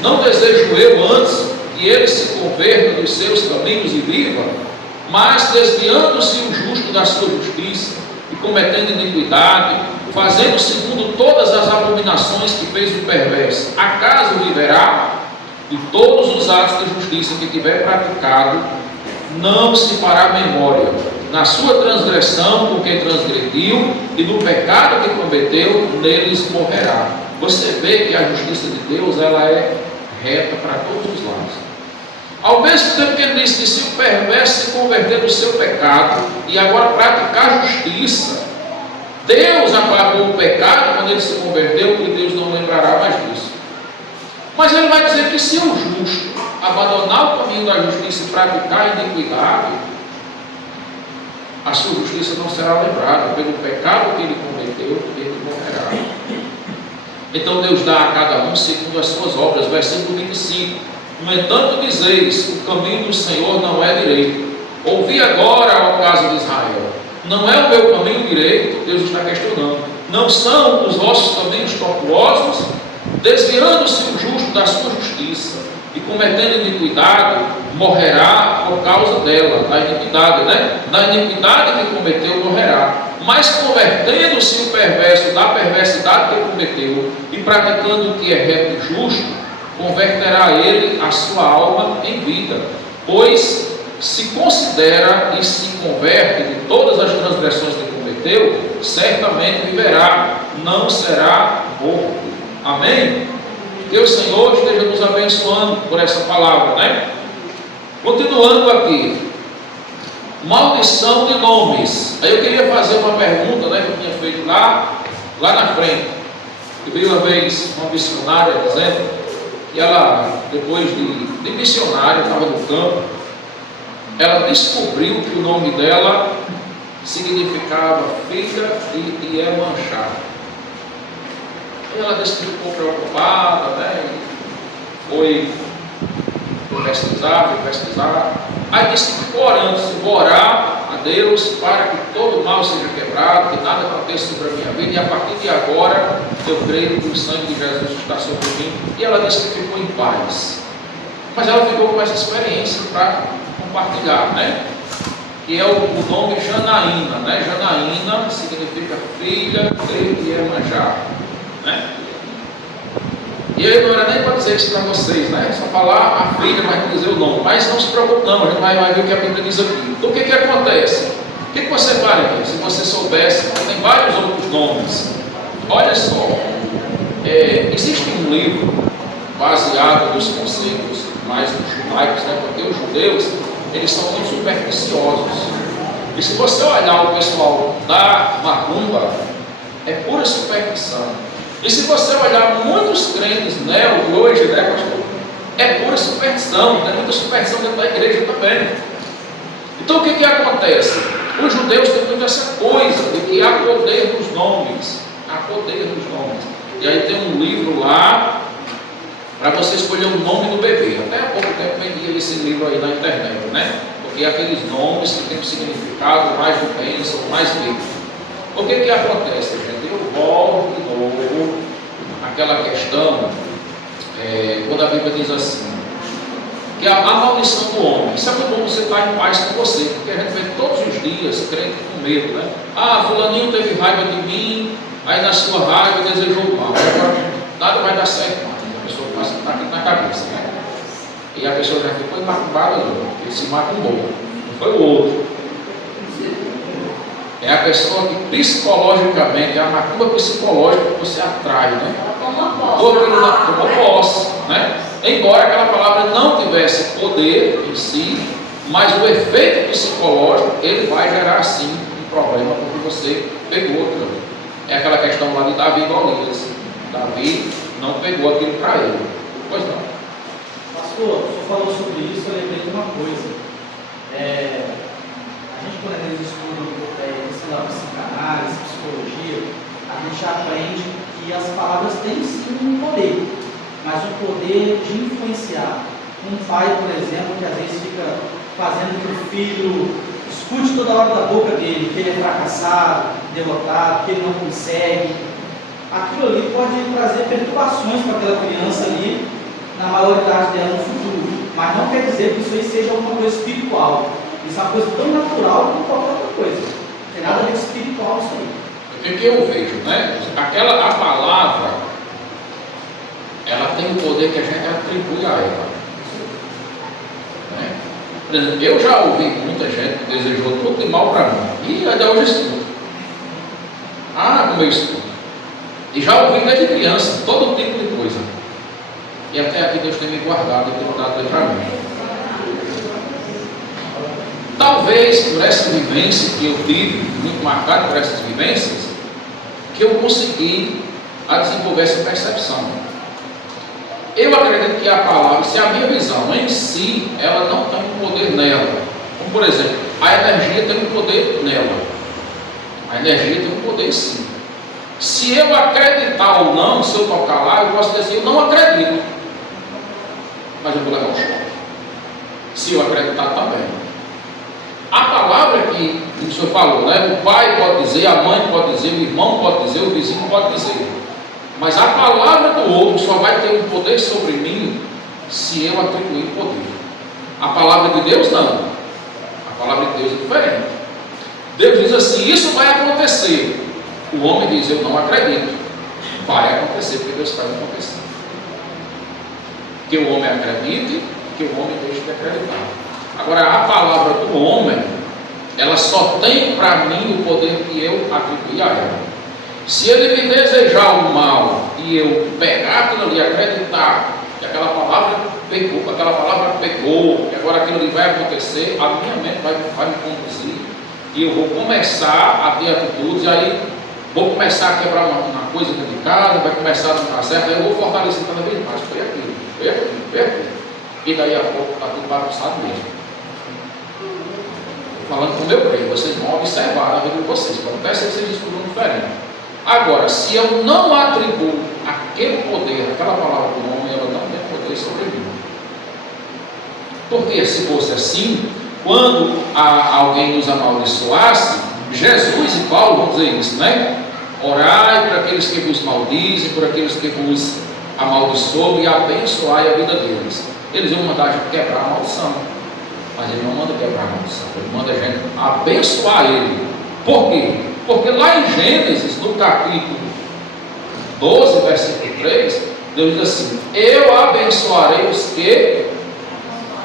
Não desejo eu antes que ele se converta dos seus caminhos e viva? Mas desviando-se o justo da sua justiça e cometendo iniquidade, fazendo segundo todas as abominações que fez o perverso, acaso viverá? De todos os atos de justiça que tiver praticado, não se fará memória. Na sua transgressão, com quem transgrediu, e no pecado que cometeu, neles morrerá. Você vê que a justiça de Deus, ela é reta para todos os lados. Ao mesmo tempo que ele disse que se o perverso se converter do seu pecado e agora praticar justiça, Deus apagou o pecado quando ele se converteu, e Deus não lembrará mais disso. Mas ele vai dizer que se o justo abandonar o caminho da justiça e praticar a iniquidade, a sua justiça não será lembrada. Pelo pecado que ele cometeu, ele morrerá. Então Deus dá a cada um segundo as suas obras. Versículo 25. No entanto dizeis: o caminho do Senhor não é direito. Ouvi agora ao caso de Israel. Não é o meu caminho direito? Deus está questionando. Não são os vossos caminhos tortuosos? Desviando-se o justo da sua justiça e cometendo iniquidade, morrerá por causa dela, da iniquidade, né? Da iniquidade que cometeu, morrerá. Mas convertendo-se o perverso da perversidade que cometeu e praticando o que é reto e justo, converterá ele a sua alma em vida, pois se considera e se converte de todas as transgressões que cometeu, certamente viverá, não será morto. Amém? Que o Senhor esteja nos abençoando por essa palavra, né? Continuando aqui, maldição de nomes. Aí eu queria fazer uma pergunta, né, que eu tinha feito lá na frente. Eu vi uma vez uma missionária dizendo que ela, depois de missionária, estava no campo, ela descobriu que o nome dela significava filha de Iemanjá. E ela disse que ficou preocupada, né? Foi pesquisar. Aí disse que ficou orando, vou orar a Deus para que todo mal seja quebrado, que nada aconteça sobre a minha vida, e a partir de agora eu creio que o sangue de Jesus está sobre mim. E ela disse que ficou em paz. Mas ela ficou com essa experiência para compartilhar, né? Que é o nome Janaína, né? Janaína significa filha de Iemanjá, né? E aí não era nem para dizer isso para vocês, né? Só falar a filha, mas não dizer o nome. Mas não se preocupe não, a gente vai ver o que a Bíblia diz aqui. Então o que acontece? O que você faria se você soubesse? Tem vários outros nomes. Olha só, existe um livro baseado nos conceitos mais judaicos, né? Porque os judeus, eles são muito supersticiosos. E se você olhar o pessoal da macumba, é pura superstição. E se você olhar muitos crentes hoje, né, pastor, é pura superstição. Tem muita superstição dentro da igreja também. Então o que acontece? Os judeus têm muito essa coisa de que há poder nos nomes. Há poder nos nomes. E aí tem um livro lá para você escolher o nome do bebê. Até há pouco tempo vendia esse livro aí na internet, né? Porque aqueles nomes que têm um significado mais de bênção, mais bíblico. O que acontece, gente? Eu volto de novo àquela questão, quando a Bíblia diz assim, que a maldição do homem. Isso é muito bom você estar em paz com você, porque a gente vê todos os dias crente com medo, né? Fulaninho teve raiva de mim, aí na sua raiva desejou mal. Agora, nada vai dar certo, mano. A pessoa passa aqui na cabeça, né? E a pessoa já ficou embacumbada, ele se macumbou, não foi o outro. É a pessoa que psicologicamente, é a macumba psicológica que você atrai, né? Toma posse, né? Embora aquela palavra não tivesse poder em si, mas o efeito psicológico, ele vai gerar sim um problema, porque você pegou aquilo. É aquela questão lá de Davi e Golias. Davi não pegou aquilo para ele. Pois não. Pastor, o senhor falou sobre isso, eu lembrei de uma coisa. A gente, quando a gente estuda psicanálise, psicologia, a gente aprende que as palavras têm sim um poder, mas um poder de influenciar. Um pai, por exemplo, que às vezes fica fazendo que o filho escute toda hora da boca dele que ele é fracassado, derrotado, que ele não consegue. Aquilo ali pode trazer perturbações para aquela criança ali, na maioridade dela no futuro. Mas não quer dizer que isso aí seja alguma coisa espiritual. Isso é uma coisa tão natural como qualquer outra coisa. Não tem nada a ver com espiritual isso aí. O que eu vejo, né? A palavra, ela tem o poder que a gente atribui a ela. Né? Por exemplo, eu já ouvi muita gente que desejou tudo de mal para mim. E até hoje estudo. Como eu estudo. E já ouvi desde criança, todo tipo de coisa. E até aqui Deus tem me guardado e tem dado para mim. Talvez por essa vivência que eu tive, muito marcado por essas vivências, que eu consegui desenvolver essa percepção. Eu acredito que a palavra, se a minha visão em si, ela não tem um poder nela. Como por exemplo, a energia tem um poder nela. A energia tem um poder sim. Se eu acreditar ou não, se eu tocar lá, eu posso dizer assim, eu não acredito. Mas eu vou levar um choque. Se eu acreditar também. A palavra que o senhor falou, né? O pai pode dizer, a mãe pode dizer, o irmão pode dizer, o vizinho pode dizer. Mas a palavra do outro só vai ter um poder sobre mim se eu atribuir poder. A palavra de Deus não. A palavra de Deus é diferente. Deus diz assim, isso vai acontecer. O homem diz, eu não acredito. Vai acontecer, porque Deus faz acontecer. Que o homem acredite, que o homem deixe de acreditar. Agora, a palavra do homem, ela só tem para mim o poder que eu atribuí a ela. Se ele me desejar o mal e eu pegar aquilo ali, acreditar que aquela palavra pegou, que agora aquilo ali vai acontecer, a minha mente vai me conduzir e eu vou começar a ter atitudes, e aí vou começar a quebrar uma coisa dentro de casa, vai começar a não dar certo, aí eu vou fortalecer cada vez mais. Foi aquilo. E daí a pouco está tudo bagunçado mesmo. Falando como eu creio, vocês vão observar na vida de vocês, pode até ser que vocês descubram diferente. Agora, se eu não atribuo aquele poder, aquela palavra do homem, ela não tem poder sobre mim. Porque se fosse assim, quando alguém nos amaldiçoasse, Jesus e Paulo vão dizer isso, né? Orai por aqueles que vos maldizem, por aqueles que vos amaldiçoam e abençoai a vida deles. Eles vão mandar a gente quebrar a maldição. Mas ele não manda quebrar a maldição, ele manda a gente abençoar ele. Por quê? Porque lá em Gênesis, no capítulo 12, versículo 3, Deus diz assim: eu abençoarei os que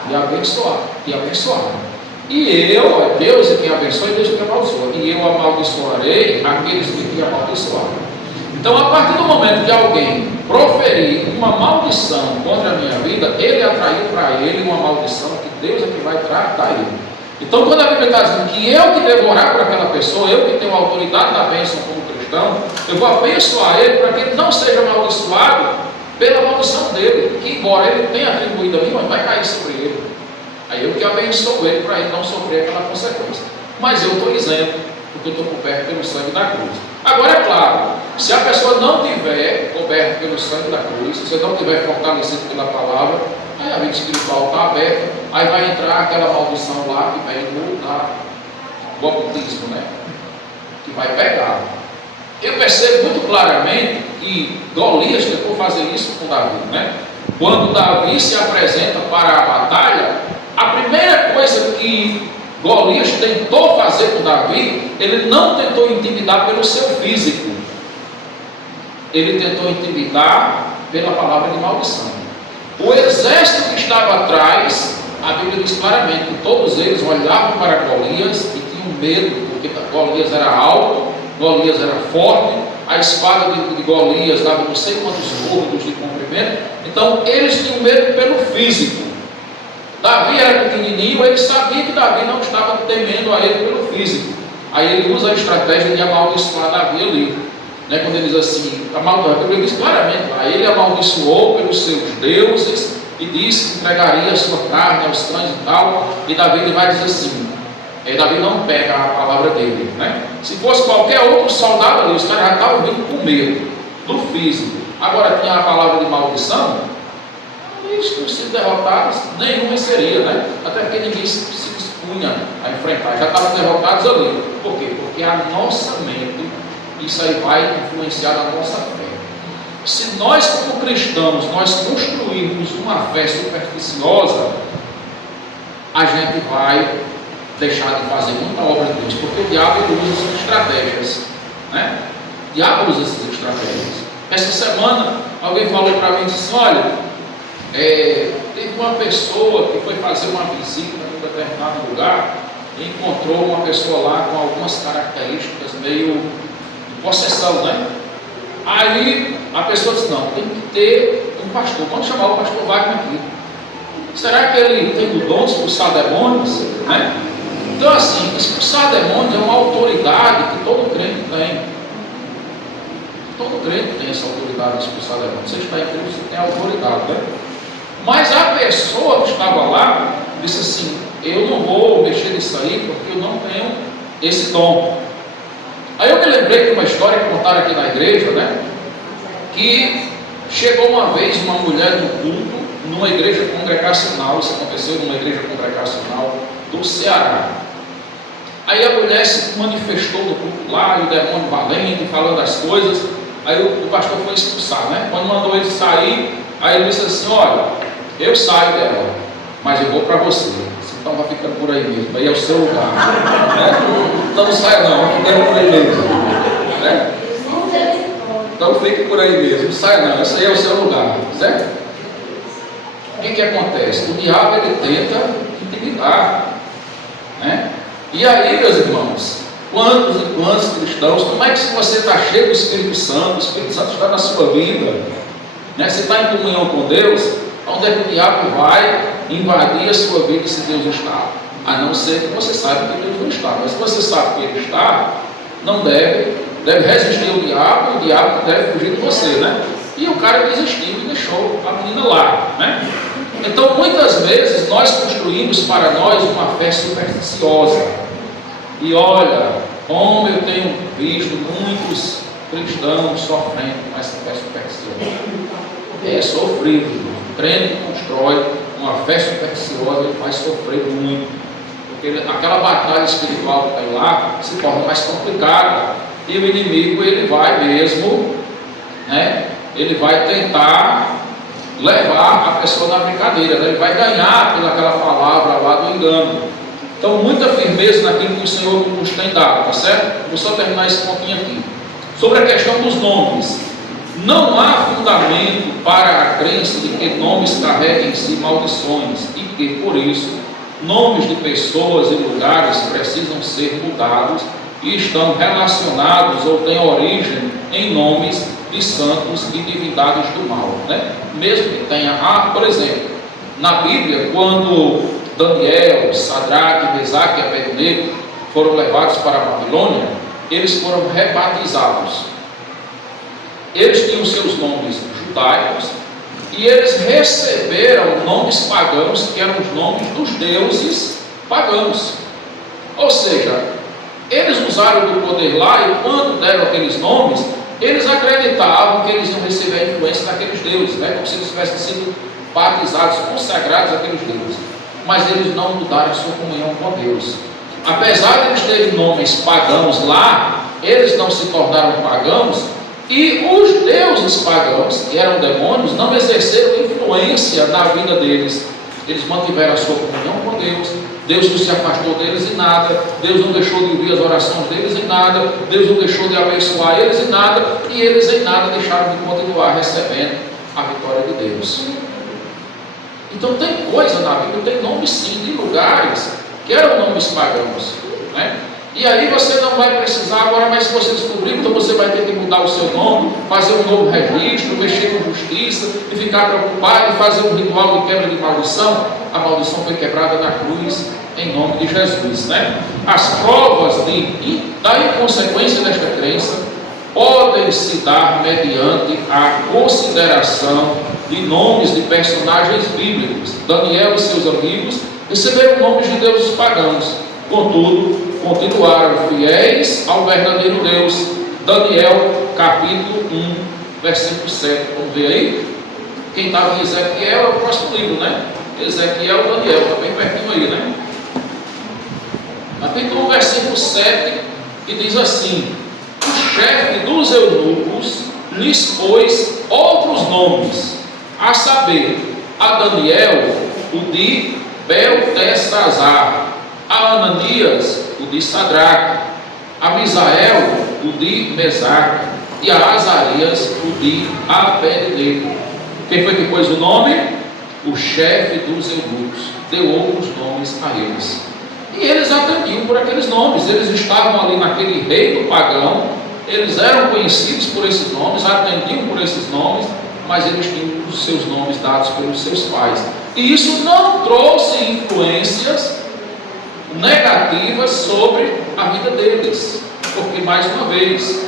me abençoaram. E eu, Deus é quem abençoa e Deus é quem amaldiçoa. E eu amaldiçoarei aqueles que me amaldiçoaram. Então, a partir do momento que alguém proferir uma maldição contra a minha vida, ele atraiu para ele uma maldição que Deus é que vai tratar ele. Então, quando a Bíblia está dizendo que eu que devo orar por aquela pessoa, eu que tenho a autoridade da bênção como cristão, eu vou abençoar ele para que ele não seja amaldiçoado pela maldição dele, que embora ele tenha atribuído a mim, mas vai cair sobre ele. Aí eu que abençoo ele para ele não sofrer aquela consequência. Mas eu estou isento, porque eu estou coberto pelo sangue da cruz. Agora é claro, se a pessoa não tiver coberto pelo sangue da cruz, se você não tiver fortalecido pela palavra, aí a vida espiritual está aberta, aí vai entrar aquela maldição lá que vem do ocultismo, né? Que vai pegar. Eu percebo muito claramente que Golias tentou fazer isso com Davi, né? Quando Davi se apresenta para a batalha, a primeira coisa que Golias tentou fazer com Davi, ele não tentou intimidar pelo seu físico, ele tentou intimidar pela palavra de maldição. O exército que estava atrás, a Bíblia diz claramente que todos eles olhavam para Golias e tinham medo, porque Golias era alto, Golias era forte, a espada de Golias dava não sei quantos côvados de comprimento, então eles tinham medo pelo físico. Davi era pequenininho, ele sabia que Davi não estava temendo a ele pelo físico. Aí ele usa a estratégia de amaldiçoar Davi ali, né? Quando ele diz assim, a Bíblia diz claramente lá, ele amaldiçoou pelos seus deuses e disse que entregaria a sua carne aos cães e tal, e Davi ele vai dizer assim, Davi não pega a palavra dele, né? Se fosse qualquer outro soldado ali, os caras já estavam vindo com medo do físico. Agora tinha a palavra de maldição, eles tinham sido derrotados, nenhum seria, né? Até porque ninguém se dispunha a enfrentar, já estavam derrotados ali. Por quê? Porque a nossa mente, isso aí vai influenciar a nossa fé. Se nós como cristãos, nós construirmos uma fé supersticiosa, a gente vai deixar de fazer muita obra de Deus, porque o diabo usa essas estratégias, né? O diabo usa essas estratégias. Essa semana, alguém falou para mim e disse, olha, teve uma pessoa que foi fazer uma visita em um determinado lugar e encontrou uma pessoa lá com algumas características meio de possessão, né? Aí a pessoa disse, não, tem que ter um pastor, vamos chamar o pastor Wagner aqui. Será que ele tem o dom de expulsar demônios? Né? Então assim, expulsar demônios é uma autoridade que todo crente tem. Todo crente tem essa autoridade de expulsar demônios. Você está em Cristo, você tem autoridade, né? Mas a pessoa que estava lá disse assim, eu não vou mexer nisso aí porque eu não tenho esse dom. Aí eu me lembrei de uma história que contaram aqui na igreja, né? Que chegou uma vez uma mulher no culto, numa igreja congregacional, isso aconteceu numa igreja congregacional do Ceará. Aí a mulher se manifestou no culto lá, e o demônio valente, falando as coisas. Aí o pastor foi expulsar, né? Quando mandou ele sair, aí ele disse assim: olha, eu saio dela, mas eu vou para você. Então vai ficando por aí mesmo, aí é o seu lugar, né? Então não saia não, vai ficando por aí mesmo, né? Então fique por aí mesmo, não saia não, esse aí é o seu lugar, certo? O que acontece? O diabo ele tenta intimidar, né? E aí, meus irmãos, quantos e quantos cristãos, como é que se você está cheio do Espírito Santo, o Espírito Santo está na sua vida, né? Você está em comunhão com Deus, onde é que o diabo vai invadir a sua vida se Deus está? A não ser que você saiba que Deus não está. Mas se você sabe que Ele está, não deve resistir ao diabo, o diabo deve fugir de você, né? E o cara desistiu e deixou a menina lá, né? Então, muitas vezes, nós construímos para nós uma fé supersticiosa. E olha, como eu tenho visto muitos cristãos sofrendo com essa fé supersticiosa. É sofrido, irmão. O crente que constrói uma fé supersticiosa, ele vai sofrer muito. Porque aquela batalha espiritual que tem lá se torna mais complicada. E o inimigo, ele vai mesmo, né? Ele vai tentar levar a pessoa na brincadeira, né? Ele vai ganhar pelaquela palavra lá do engano. Então, muita firmeza naquilo que o Senhor nos tem dado, tá certo? Vou só terminar esse pontinho aqui. Sobre a questão dos nomes. Não há fundamento para a crença de que nomes carregam em si maldições e que, por isso, nomes de pessoas e lugares precisam ser mudados e estão relacionados ou têm origem em nomes de santos e divindades do mal, né? Mesmo que tenha, por exemplo, na Bíblia, quando Daniel, Sadraque, Mesaque e Abednego foram levados para a Babilônia, eles foram rebatizados. Eles tinham seus nomes judaicos e eles receberam nomes pagãos, que eram os nomes dos deuses pagãos. Ou seja, eles usaram do poder lá e quando deram aqueles nomes, eles acreditavam que eles iam receber a influência daqueles deuses, né? Como se eles tivessem sido batizados, consagrados àqueles deuses. Mas eles não mudaram a sua comunhão com Deus. Apesar de eles terem nomes pagãos lá, eles não se tornaram pagãos, e os deuses pagãos, que eram demônios, não exerceram influência na vida deles. Eles mantiveram a sua comunhão com Deus. Deus não se afastou deles em nada. Deus não deixou de ouvir as orações deles em nada. Deus não deixou de abençoar eles em nada. E eles em nada deixaram de continuar recebendo a vitória de Deus. Então tem coisa na Bíblia, tem nomes sim, de lugares que eram nomes pagãos, né? E aí você não vai precisar agora, mas se você descobrir, então você vai ter que mudar o seu nome, fazer um novo registro, mexer com justiça, e ficar preocupado, e fazer um ritual de quebra de maldição. A maldição foi quebrada na cruz, em nome de Jesus, né? As provas da inconsequência desta crença podem se dar mediante a consideração de nomes de personagens bíblicos. Daniel e seus amigos receberam nomes de deuses pagãos, contudo, continuaram fiéis ao verdadeiro Deus. Daniel, capítulo 1, versículo 7. Vamos ver aí? Quem estava em Ezequiel é o próximo livro, né? Ezequiel, Daniel, está bem pertinho aí, né? Capítulo 1, versículo 7, que diz assim: o chefe dos eunucos lhes pôs outros nomes, a saber, a Daniel, o de Beltesazar, a Ananias, o de Sadraque, a Misael, o de Mesaque, e a Azarias, o de Abednego. Quem foi que pôs o nome? O chefe dos eunucos deu outros nomes a eles. E eles atendiam por aqueles nomes. Eles estavam ali naquele reino pagão, eles eram conhecidos por esses nomes, atendiam por esses nomes, mas eles tinham os seus nomes dados pelos seus pais. E isso não trouxe influências negativas sobre a vida deles, porque, mais uma vez,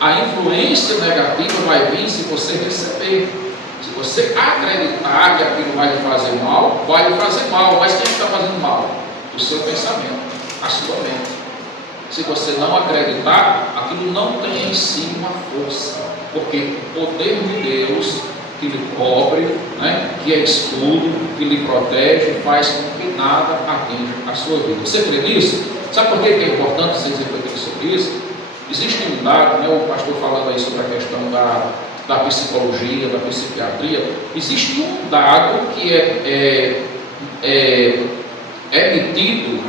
a influência negativa vai vir se você receber. Se você acreditar que aquilo vai lhe fazer mal, vai lhe fazer mal. Mas quem está fazendo mal? O seu pensamento, a sua mente. Se você não acreditar, aquilo não tem em si uma força, porque o poder de Deus que lhe cobre, né, que é escudo, que lhe protege, faz com que nada atinja a sua vida. Você crê nisso? Sabe por que é importante vocês refletirem sobre isso? Existe um dado, né, o pastor falando aí sobre a questão da psicologia, da psiquiatria. Existe um dado que é emitido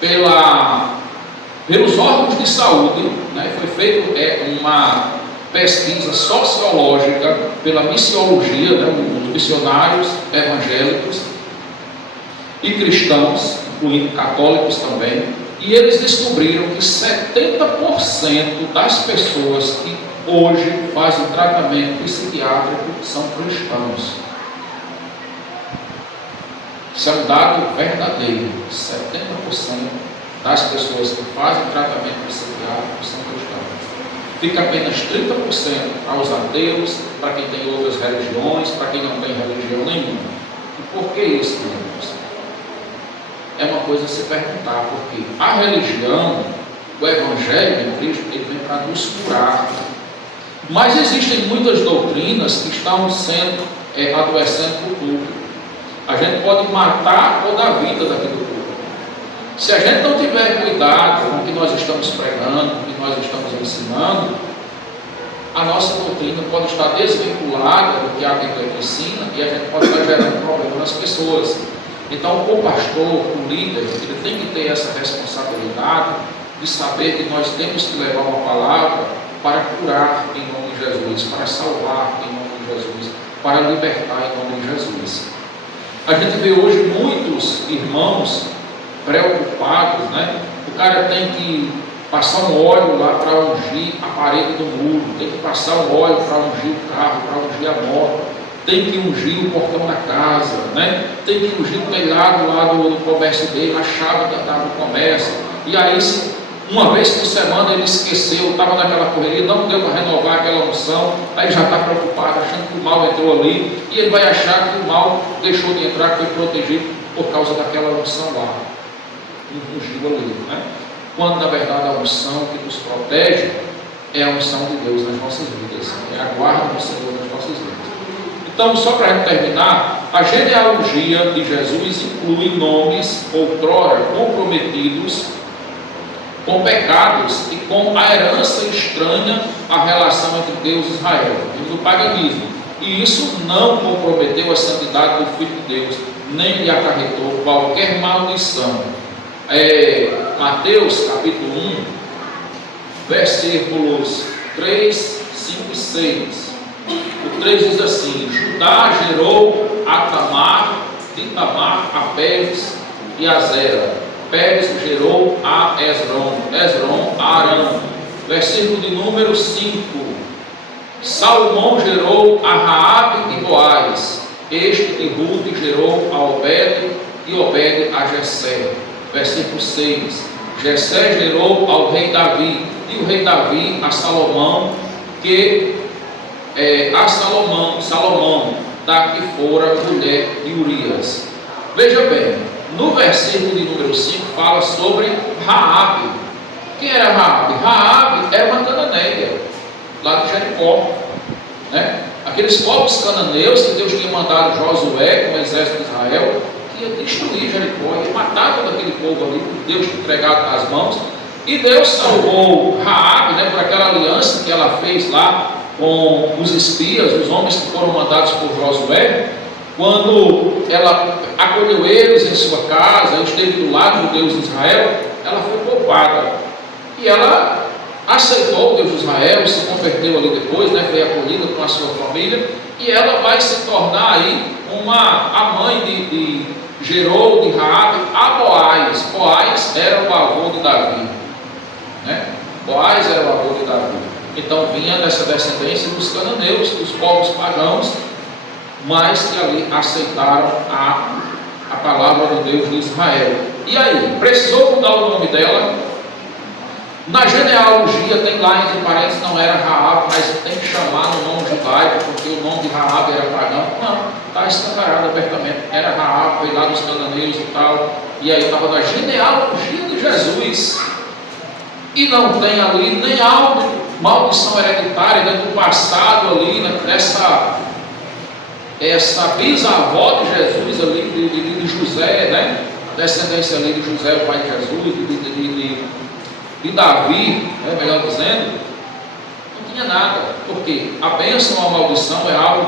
pelos órgãos de saúde, né? Foi feita uma pesquisa sociológica pela missiologia, né? Os missionários evangélicos e cristãos, incluindo católicos também, e eles descobriram que 70% das pessoas que hoje fazem tratamento psiquiátrico são cristãos. Isso é um dado verdadeiro. 70% das pessoas que fazem tratamento psiquiátrico são cristãos. Fica apenas 30% para os ateus, para quem tem outras religiões, para quem não tem religião nenhuma. E por que isso, irmãos? É uma coisa a se perguntar, porque a religião, o Evangelho de Cristo, ele vem para nos curar. Mas existem muitas doutrinas que estão sendo adoecendo o público. A gente pode matar ou dar vida daquele público. Se a gente não tiver cuidado com o que nós estamos pregando, com o que nós estamos ensinando, a nossa doutrina pode estar desvinculada do que a Bíblia ensina e a gente pode estar gerando problema nas pessoas. Então, o pastor, o líder, ele tem que ter essa responsabilidade de saber que nós temos que levar uma palavra para curar em nome de Jesus, para salvar em nome de Jesus, para libertar em nome de Jesus. A gente vê hoje muitos irmãos preocupados, né? O cara tem que passar um óleo lá para ungir a parede do muro, tem que passar um óleo para ungir o carro, para ungir a moto, tem que ungir o portão da casa, né? Tem que ungir o telhado lá do comércio dele, a chave do comércio. E aí, uma vez por semana ele esqueceu, estava naquela correria, não deu para renovar aquela unção, aí já está preocupado, achando que o mal entrou ali, e ele vai achar que o mal deixou de entrar, que foi protegido por causa daquela unção lá. Ungiu ali, né? Quando na verdade a unção que nos protege é a unção de Deus nas nossas vidas, é a guarda do Senhor nas nossas vidas. Então, só para terminar, a genealogia de Jesus inclui nomes outrora comprometidos com pecados e com a herança estranha à relação entre Deus e Israel, e do paganismo. E isso não comprometeu a santidade do Filho de Deus, nem lhe acarretou qualquer maldição. Mateus capítulo 1, versículos 3, 5 e 6. O 3 diz assim: Judá gerou a Tamar, de Tamar a Pérez e a Zera. Pérez gerou a Esrom a Arão. Versículo de número 5. Salomão gerou a Raabe e Boaz. Este de Ruth gerou a Obed e Obed a Jessé. Versículo 6. Jessé gerou ao rei Davi, e o rei Davi a Salomão, Salomão, da que fora mulher de Urias. Veja bem, no versículo de número 5 fala sobre Raabe. Quem era Raabe? Raabe era uma cananeia, lá de Jericó, né? Aqueles povos cananeus que Deus tinha mandado Josué com o exército de Israel, que ia destruir Jericó, ia matar todo aquele povo ali, que Deus tinha entregado nas mãos. E Deus salvou Raabe, né, por aquela aliança que ela fez lá com os espias, os homens que foram mandados por Josué. Quando ela acolheu eles em sua casa, esteve do lado do Deus de Israel, ela foi poupada. E ela aceitou o Deus de Israel, se converteu ali depois, né, foi acolhida com a sua família, e ela vai se tornar aí a mãe de gerou de Raabe a Boaz. Boaz era o avô de Davi, né? Boaz era o avô de Davi. Então vinha dessa descendência dos cananeus, dos povos pagãos, mas que ali aceitaram a palavra do Deus de Israel. E aí, precisou mudar o nome dela. Na genealogia tem lá entre parênteses, não era Raabe, mas tem que chamar no nome judaico, porque o nome de Raabe era pagão. Não, está escancarado abertamente, era Raabe, veio lá dos cananeus e tal, e aí estava na genealogia de Jesus. E não tem ali nem maldição hereditária, né, do passado ali, né, essa bisavó de Jesus ali, de José, né, a descendência ali de José, o pai de Jesus, de de Davi, melhor dizendo, não tinha nada, porque a bênção ou a maldição é algo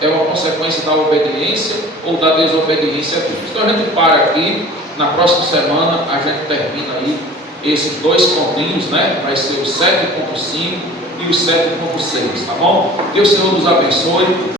é uma consequência da obediência ou da desobediência a Deus. Então a gente para aqui, na próxima semana a gente termina aí esses dois pontinhos, vai ser o 7.5 e o 7.6, tá bom? Que o Senhor nos abençoe.